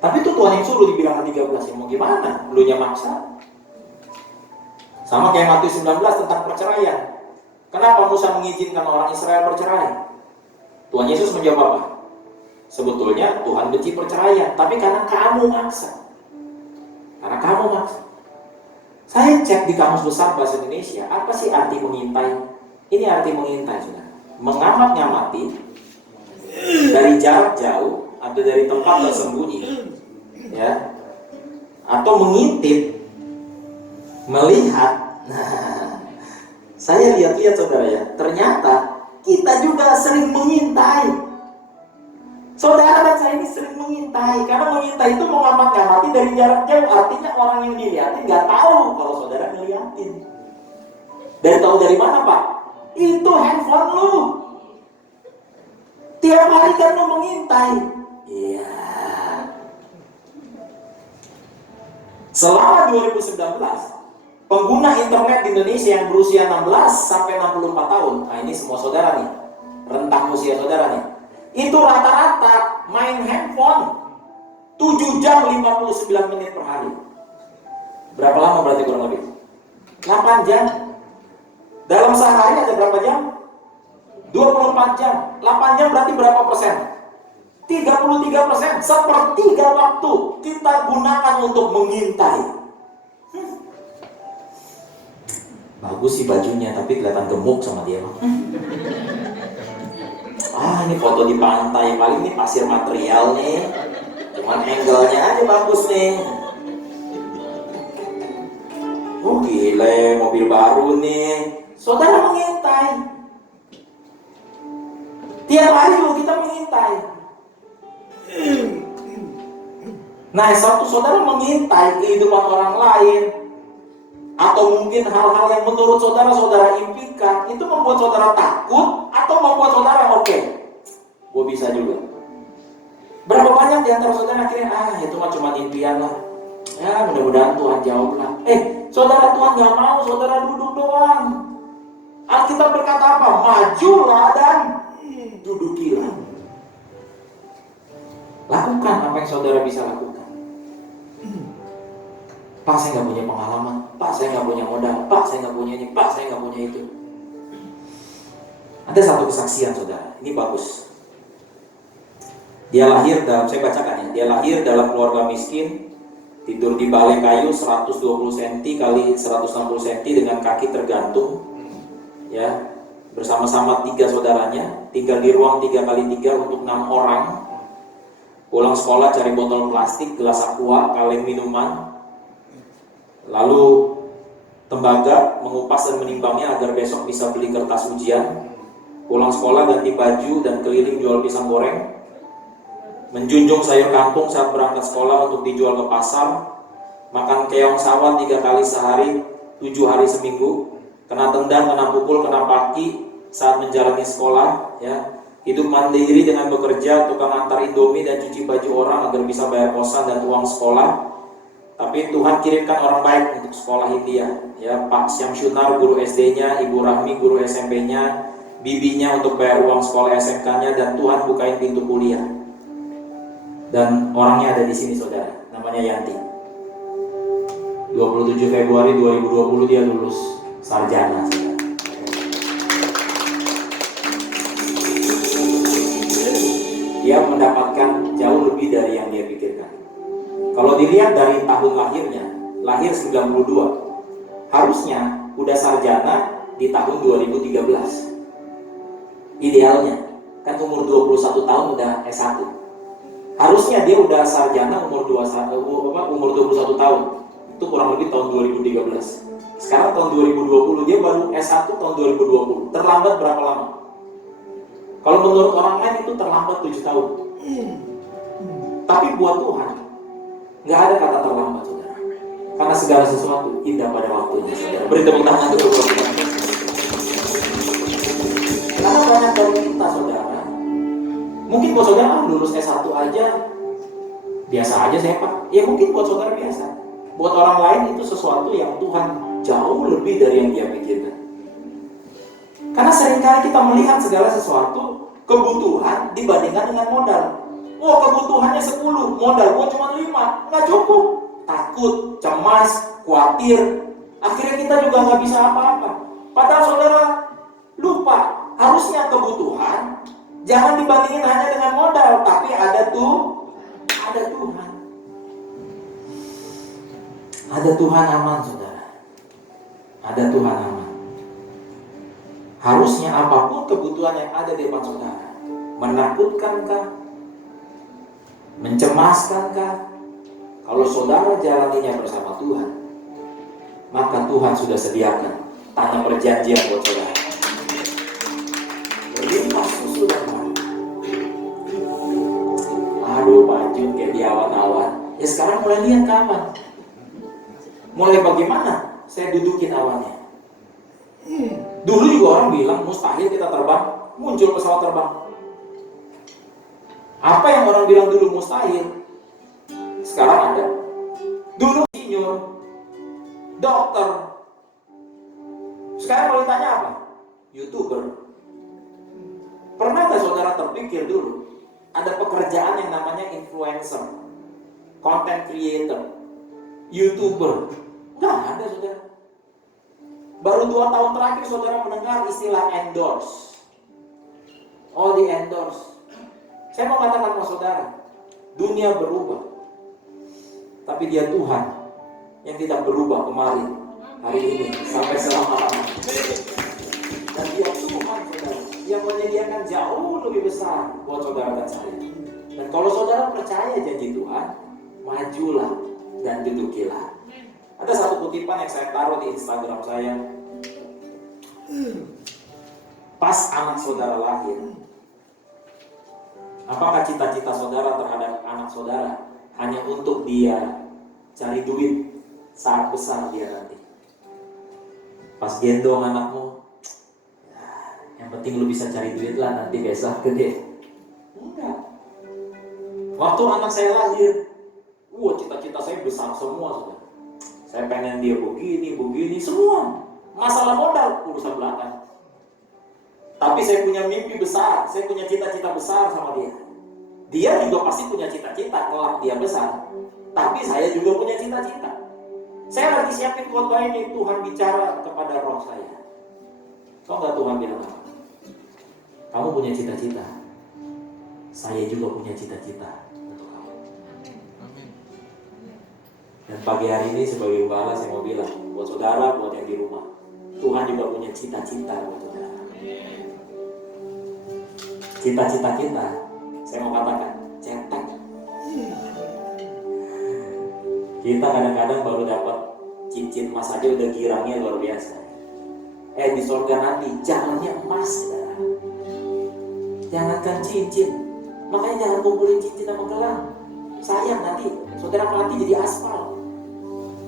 Tapi itu Tuhan yang suruh di Bilangan 13. Ya mau gimana? Lu nya maksa. Sama kayak Matius 19 tentang perceraian. Kenapa Musa mengizinkan orang Israel bercerai? Tuhan Yesus menjawab apa? Sebetulnya Tuhan benci perceraian, tapi karena kamu maksa. Karena kamu maksa. Saya cek di Kamus Besar Bahasa Indonesia, apa sih arti mengintai? Ini arti mengintai, saudara. Mengamat-ngamati dari jarak jauh atau dari tempat tersembunyi, ya, atau mengintip, melihat. Nah, saya lihat-lihat saudara ya, ternyata kita juga sering mengintai. Saudara dan saya ini sering mengintai, karena mengintai itu mengamat-ngamati dari jarak jauh. Artinya orang yang dilihatin nggak tahu kalau saudara ngeliatin. Tahu dari mana, Pak? Itu handphone lu. Tiap hari kan lu mengintai. Iya. Selama 2019, pengguna internet di Indonesia yang berusia 16 sampai 64 tahun, nah ini semua saudara nih, rentang usia saudara nih, itu rata-rata main handphone 7 jam 59 menit per hari. Berapa lama berarti kurang lebih? 8 jam. Dalam sehari ada berapa jam? 24 jam. 8 jam berarti berapa persen? 33%. Sepertiga waktu kita gunakan untuk mengintai. Bagus sih bajunya, tapi kelihatan gemuk sama dia. Ini foto di pantai, paling ini pasir material nih. Cuman angle-nya aja bagus nih. Oh gile, mobil baru nih. Saudara mengintai. Tiap hari juga kita mengintai. Nah, satu saudara mengintai kehidupan orang lain, atau mungkin hal-hal yang menurut saudara impikan, itu membuat saudara takut atau membuat saudara oke, gue bisa juga. Berapa banyak di antara saudara akhirnya itu mah cuma impian lah, ya mudah-mudahan Tuhan jawab lah. Saudara, Tuhan gak mau saudara duduk doang. Alkitab berkata apa? Majulah dan dudukilah. Lakukan apa yang saudara bisa lakukan. Pak, saya nggak punya pengalaman. Pak, saya nggak punya modal. Pak, saya nggak punya ini. Pak, saya nggak punya itu. Ada satu kesaksian saudara. Ini bagus. Dia lahir dalam, saya bacakan ya. Dia lahir dalam keluarga miskin, tidur di balai kayu 120 cm kali 160 cm dengan kaki tergantung. Ya, bersama-sama 3 saudaranya, tinggal di ruang 3x3 untuk 6 orang. Pulang sekolah cari botol plastik, gelas aqua, kaleng minuman. Lalu tembaga, mengupas dan menimbangnya agar besok bisa beli kertas ujian. Pulang sekolah ganti baju dan keliling jual pisang goreng. Menjunjung sayur kangkung saat berangkat sekolah untuk dijual ke pasar. Makan keong sawah 3 kali sehari, 7 hari seminggu. Kena tendang, kena pukul, kena paki saat menjalani sekolah. Ya. Hidup mandiri dengan bekerja, tukang antar indomie dan cuci baju orang agar bisa bayar kosan dan uang sekolah. Tapi Tuhan kirimkan orang baik untuk sekolah India, ya, Pak Syamsunar guru SD-nya, Ibu Rahmi guru SMP-nya, bibinya untuk bayar uang sekolah SMK-nya, dan Tuhan bukain pintu kuliah. Dan orangnya ada di sini saudara, namanya Yanti. 27 Februari 2020 dia lulus sarjana. Saudara. Dia mendapatkan jauh lebih dari yang dia pikirkan. Kalau dilihat dari tahun lahirnya, lahir 92, harusnya udah sarjana di tahun 2013. Idealnya, kan umur 21 tahun udah S1. Harusnya dia udah sarjana umur 21 tahun. Itu kurang lebih tahun 2013. Sekarang tahun 2020, dia baru S1 tahun 2020. Terlambat berapa lama? Kalau menurut orang lain itu terlambat 7 tahun. Tapi buat Tuhan, nggak ada kata terlambat, saudara. Karena segala sesuatu indah pada waktunya, saudara. Beri tepuk tangan untuk Tuhan. Karena banyak dari kita, saudara. Mungkin buat saudara lulus S1 aja biasa aja saya Pak. Ya mungkin buat saudara biasa. Buat orang lain itu sesuatu yang Tuhan jauh lebih dari yang dia pikirkan. Karena seringkali kita melihat segala sesuatu kebutuhan dibandingkan dengan modal. Oh, kebutuhannya 10, modal gua cuma 5, nggak cukup. Takut, cemas, khawatir. Akhirnya kita juga nggak bisa apa-apa. Padahal saudara lupa, harusnya kebutuhan jangan dibandingin hanya dengan modal, tapi ada Tuhan. Ada Tuhan aman, saudara. Ada Tuhan aman. Harusnya apapun kebutuhan yang ada di depan saudara, menakutkankah, mencemaskankah, kalau saudara jalaninya bersama Tuhan, maka Tuhan sudah sediakan tanah perjanjian buat saudara. Berlimpah susu dan madu. Aduh, Pak Jun kayak di awan-awan. Ya sekarang mulai lihat kawan. Mulai bagaimana saya dudukin awannya. Dulu juga orang bilang mustahil kita terbang, muncul pesawat terbang. Apa yang orang bilang dulu mustahil, sekarang ada. Dulu insinyur, dokter, sekarang kalau ditanya apa? YouTuber. Pernah gak saudara terpikir dulu ada pekerjaan yang namanya influencer, content creator, YouTuber? Gak ada, saudara. Baru 2 tahun terakhir saudara mendengar istilah endorse. Oh, di endorse. Saya mau katakan sama saudara, dunia berubah, tapi dia Tuhan yang tidak berubah kemarin, hari ini, sampai selama-lamanya. Dan dia Tuhan, saudara, yang menyediakan jauh lebih besar buat saudara dan saya. Dan kalau saudara percaya janji Tuhan, majulah dan dudukilah. Ada satu kutipan yang saya taruh di Instagram saya. Pas anak saudara lahir, apakah cita-cita saudara terhadap anak saudara hanya untuk dia cari duit saat besar dia nanti? Pas gendong anakmu, yang penting lu bisa cari duit lah nanti besok gede. Enggak. Waktu anak saya lahir, cita-cita saya besar semua, saudara. Saya pengen dia begini, semua. Masalah modal, urusan belakang. Tapi saya punya mimpi besar, saya punya cita-cita besar sama dia. Dia juga pasti punya cita-cita, kelak dia besar. Tapi saya juga punya cita-cita. Saya lagi siapin khotbah ini, Tuhan bicara kepada roh saya. Kau nggak Tuhan bilang apa? Kamu punya cita-cita, saya juga punya cita-cita untuk kamu. Dan pagi hari ini sebagai gembala saya mau bilang buat saudara, buat yang di rumah, Tuhan juga punya cita-cita buat saudara. Cita-cita kita, saya mau katakan, cetek. Kita kadang-kadang baru dapat cincin emas aja udah girangnya luar biasa. Di surga nanti jalannya emas, saudara. Jangankan cincin, makanya jangan kumpulin cincin sama gelang. Sayang nanti saudara mati jadi aspal.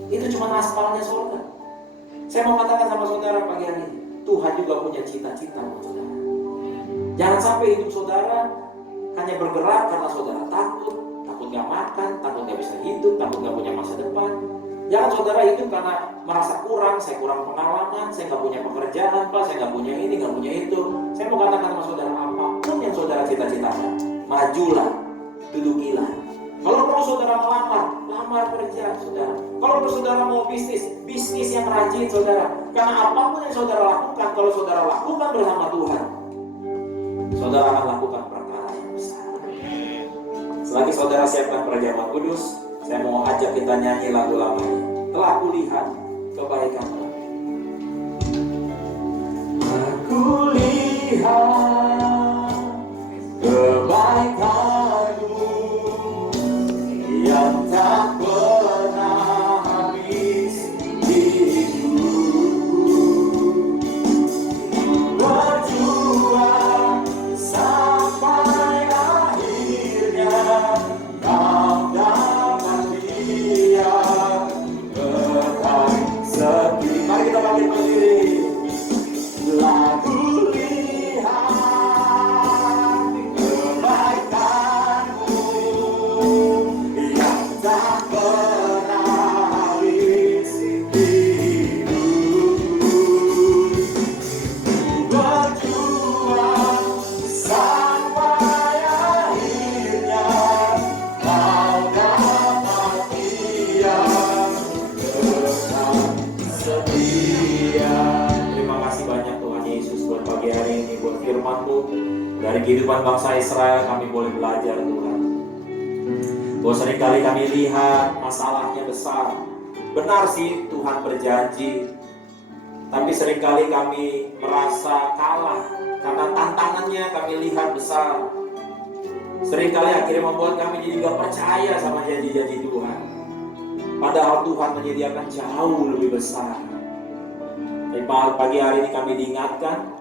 Itu cuma aspalnya surga. Saya mau katakan sama saudara pagi hari ini, Tuhan juga punya cita-cita buat saudara. Jangan sampai hidup saudara hanya bergerak karena saudara takut gak makan, takut gak bisa hidup, takut gak punya masa depan. Jangan saudara hidup karena merasa kurang, saya kurang pengalaman, saya gak punya pekerjaan, Pak, saya gak punya ini, gak punya itu. Saya mau katakan sama saudara, apapun yang saudara cita-citakan, majulah, dudukilah. Kalau perlu saudara lamar kerja, saudara. Kalau perlu saudara mau bisnis yang rajin, saudara. Karena apapun yang saudara lakukan, kalau saudara lakukan bersama Tuhan, saudara akan lakukan perkara yang besar. Selagi saudara siapkan perjamuan kudus, saya mau ajak kita nyanyi lagu lama ini. Telah kulihat kebaikan-Mu. Aku lihat kebaikan-Mu yang tak pernah habis di hidupku. Berjuang sampai akhirnya kau dapat lihat berkat sepi. Mari kita bangkit berdiri. Lagu lihat kebaikan-Mu yang tak pernah habis di hidupku. Berjuang sampai akhirnya kau dapat lihat berkat setia. Terima kasih banyak Tuhan Yesus buat pagi hari ini, buat firman-Mu. Dari kehidupan bangsa Israel kami boleh belajar Tuhan, bahwa seringkali kami lihat masalahnya besar. Benar sih Tuhan berjanji, tapi seringkali kami merasa kalah karena tantangannya kami lihat besar. Seringkali akhirnya membuat kami jadi gak percaya sama janji-janji Tuhan, padahal Tuhan menyediakan jauh lebih besar. Tapi pagi hari ini kami diingatkan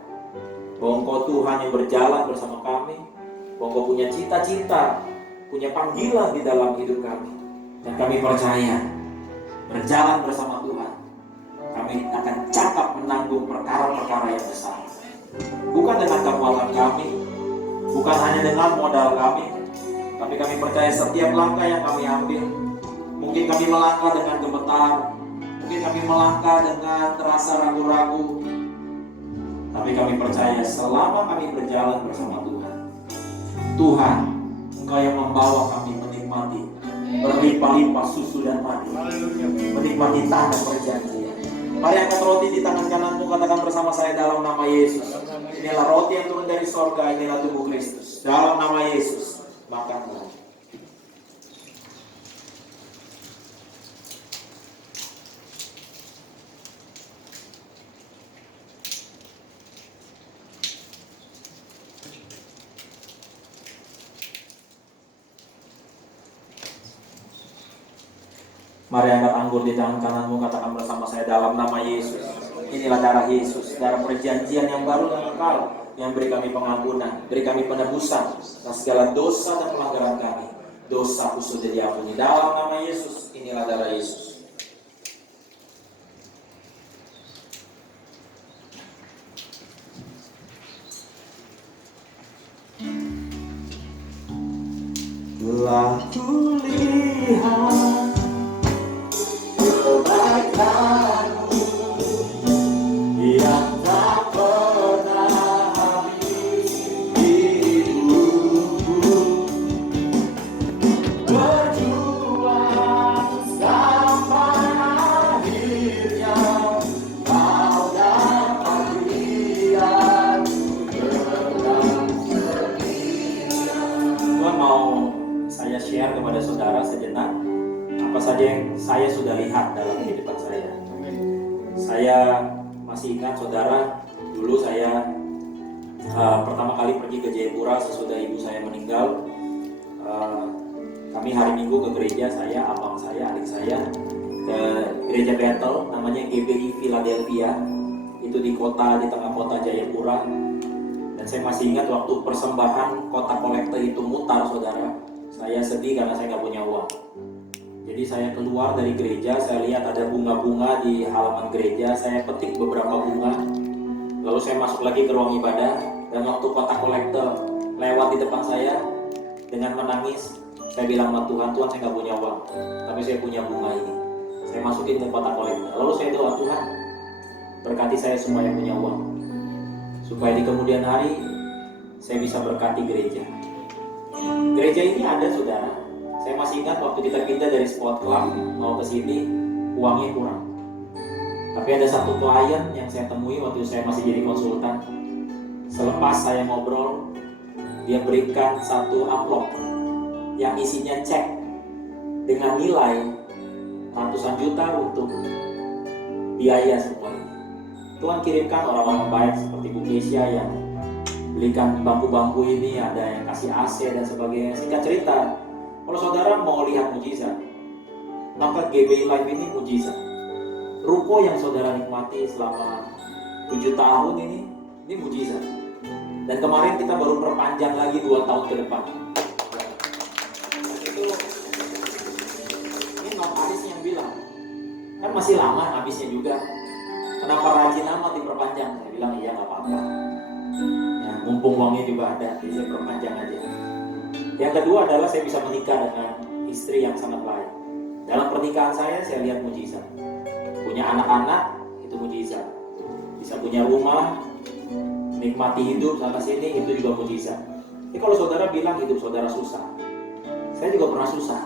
bahwa Engkau Tuhan yang berjalan bersama kami, bahwa Engkau punya cita-cita, punya panggilan di dalam hidup kami. Dan kami percaya berjalan bersama Tuhan, kami kami akan cakap menanggung perkara-perkara yang besar. Bukan dengan kekuatan kami, bukan hanya dengan modal kami, tapi kami percaya setiap langkah yang kami ambil, mungkin kami melangkah dengan gemetar, mungkin kami melangkah dengan terasa ragu-ragu, tapi kami percaya selama kami berjalan bersama Tuhan, Tuhan, Engkau yang membawa kami menikmati berlimpah-limpah susu dan madu, menikmati tanah perjanjian. Mari angkat roti di tangan kananmu, katakan bersama saya dalam nama Yesus. Inilah roti yang turun dari sorga, inilah tubuh Kristus. Dalam nama Yesus, makanlah. Mari angkat anggur di tangan kananmu, katakan bersama saya dalam nama Yesus. Inilah darah Yesus, darah perjanjian yang baru dan kekal, yang beri kami pengampunan, beri kami penebusan atas segala dosa dan pelanggaran kami. Dosaku sudah diampuni dalam nama Yesus. Inilah darah Yesus. Telah kulihat kebaikanmu yang tak pernah habis di hidupku. Berjuang sampai akhirnya kau dapat lihat terang setia. Tuhan mau saya share kepada saudara sejenak apa saja yang saya sudah lihat dalam kehidupan saya. Saya masih ingat saudara, dulu saya pertama kali pergi ke Jayapura sesudah ibu saya meninggal. Kami hari Minggu ke gereja, saya, abang saya, adik saya, ke gereja Bethel, namanya GBI Philadelphia. Itu di tengah kota Jayapura. Dan saya masih ingat waktu persembahan kotak kolektor itu mutar, saudara. Saya sedih karena saya nggak punya uang. Jadi saya keluar dari gereja, saya lihat ada bunga-bunga di halaman gereja, saya petik beberapa bunga. Lalu saya masuk lagi ke ruang ibadah, dan waktu kotak kolektor lewat di depan saya, dengan menangis, saya bilang sama Tuhan, Tuhan saya nggak punya uang, tapi saya punya bunga ini. Saya masukin ke kotak kolektor. Lalu saya doa, Tuhan, berkati saya supaya punya uang, supaya di kemudian hari saya bisa berkati gereja. Gereja ini ada, saudara. Saya masih ingat waktu kita pindah dari Sport Club mau ke sini, uangnya kurang. Tapi ada satu klien yang saya temui waktu saya masih jadi konsultan. Selepas saya ngobrol, dia berikan satu amplop yang isinya cek dengan nilai ratusan juta untuk biaya semua ini. Tuhan kirimkan orang-orang baik seperti Bu Kesia yang belikan bangku-bangku ini, ada yang kasih AC dan sebagainya. Singkat cerita, kalau saudara mau lihat mujizat, maka GBI Live ini mujizat. Ruko yang saudara nikmati selama 7 tahun ini mujizat. Dan kemarin kita baru perpanjang lagi 2 tahun ke depan. Itu ini notaris yang bilang, kan masih lama habisnya juga. Kenapa rajin amat diperpanjang? Saya bilang iya nggak apa-apa. Ya, mumpung uangnya juga ada, jadi saya perpanjang aja. Yang kedua adalah saya bisa menikah dengan istri yang sangat baik. Dalam pernikahan saya lihat mujizat. Punya anak-anak, itu mujizat. Bisa punya rumah, nikmati hidup sana sini, itu juga mujizat. Jadi kalau saudara bilang hidup saudara susah, saya juga pernah susah.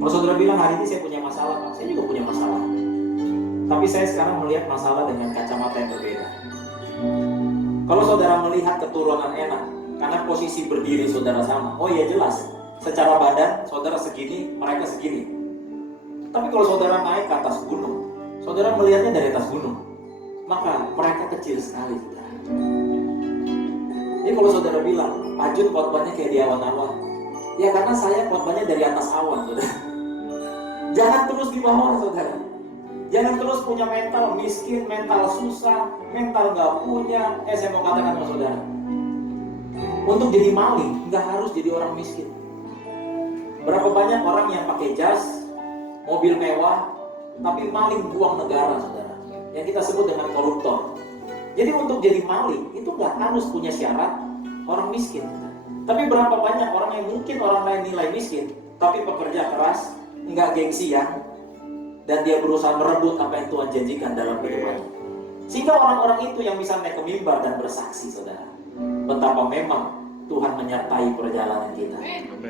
Kalau saudara bilang hari ini saya punya masalah, Pak, saya juga punya masalah. Tapi saya sekarang melihat masalah dengan kacamata yang berbeda. Kalau saudara melihat keturunan enak, karena posisi berdiri saudara sama, oh iya jelas, secara badan saudara segini, mereka segini. Tapi kalau saudara naik ke atas gunung, saudara melihatnya dari atas gunung, maka mereka kecil sekali, saudara. Jadi kalau saudara bilang, Pak Jun khotbahnya kayak di awan-awan, ya karena saya khotbahnya dari atas awan, saudara. Jangan terus di bawah, saudara. Jangan terus punya mental miskin, mental susah, mental nggak punya. Saya mau katakan sama saudara, untuk jadi maling nggak harus jadi orang miskin. Berapa banyak orang yang pakai jas, mobil mewah, tapi maling uang negara, saudara. yang kita sebut dengan koruptor. Jadi untuk jadi maling itu nggak harus punya syarat orang miskin. Tapi berapa banyak orang yang mungkin orang lain nilai miskin, tapi pekerja keras, nggak gengsian, dan dia berusaha merebut apa yang Tuhan janjikan dalam kehidupannya. Sehingga orang-orang itu yang bisa naik ke mimbar dan bersaksi, saudara, betapa memang Tuhan menyertai perjalanan kita.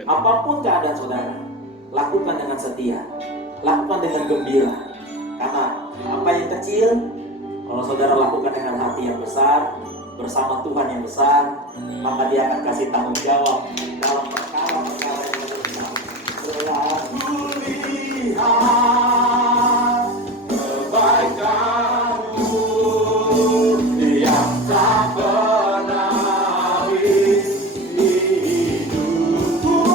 Apapun keadaan saudara, lakukan dengan setia, lakukan dengan gembira. Karena apa yang kecil, kalau saudara lakukan dengan hati yang besar, bersama Tuhan yang besar, maka Dia akan kasih tanggung jawab dalam perkara-perkara yang besar. Selalu lihat kebaikan-Mu yang tak pernah habis. Hidupku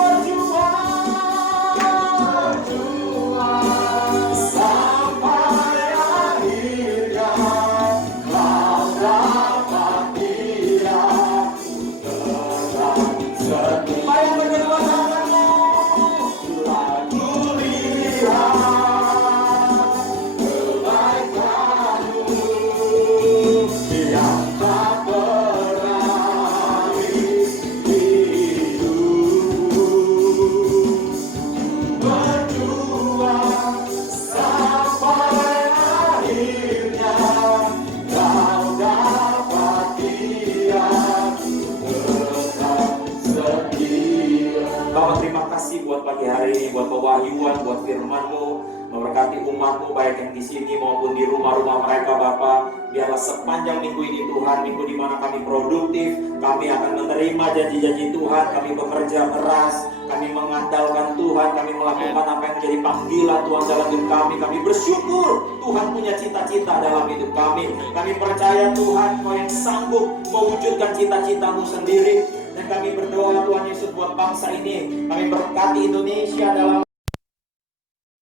berjuang sampai akhirnya. Kau dapat Dia terang setia. Mari berdua tanganmu, lagu lihat kebaikan-Mu yang tak pernah habis. Hidupku berjuang sampai akhirnya. Kau dapat Dia tetap setia. Bapak, terima kasih buat pagi hari ini, buat pewahyuan, buat firman-Mu, memberkati umat-Mu baik yang di sini maupun di rumah-rumah mereka, Bapak. Biarlah sepanjang minggu ini Tuhan, minggu di mana kami produktif, kami akan menerima janji-janji Tuhan, kami bekerja keras, kami mengandalkan Tuhan, kami melakukan apa yang menjadi panggilan Tuhan dalam hidup kami. Kami bersyukur Tuhan punya cita-cita dalam hidup kami. Kami percaya Tuhan Kau yang sanggup mewujudkan cita-cita-Mu sendiri. Dan kami berdoa Tuhan Yesus buat bangsa ini. Kami berkati Indonesia dalam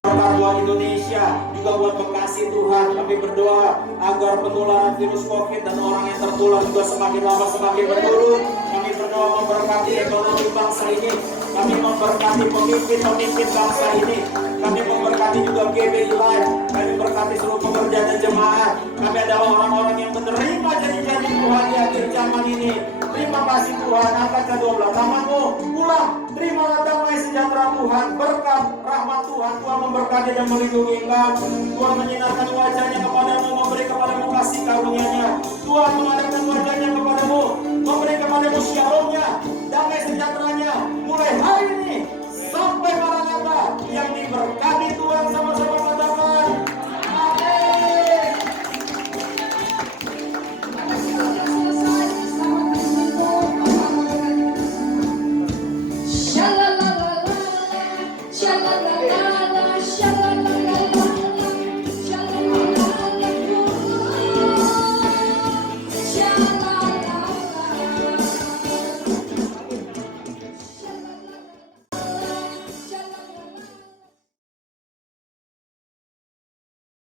berkat Tuhan Indonesia, juga buat Bekasi Tuhan. Kami berdoa agar penularan virus COVID dan orang yang tertular juga semakin lama semakin menurun. Kami berdoa memberkati ekonomi bangsa ini. Kami memberkati pemimpin-pemimpin bangsa ini. Kami memberkati juga GBI Live. Kami berkati seluruh pekerja dan jemaat. Kami adalah orang-orang yang menerima janji-janji Tuhan di akhir zaman ini. Terima kasih Tuhan. Angkat kedua belah tanganmu, pulang. Terimalah damai sejahtera Tuhan, berkat rahmat Tuhan. Tuhan memberkati dan melindungi engkau. Tuhan menyinarkan wajahnya kepadamu, memberi kepadamu kasih karunia-Nya. Tuhan mengadakan wajahnya kepadamu, memberi kepadamu shalom-Nya, damai sejahtera-Nya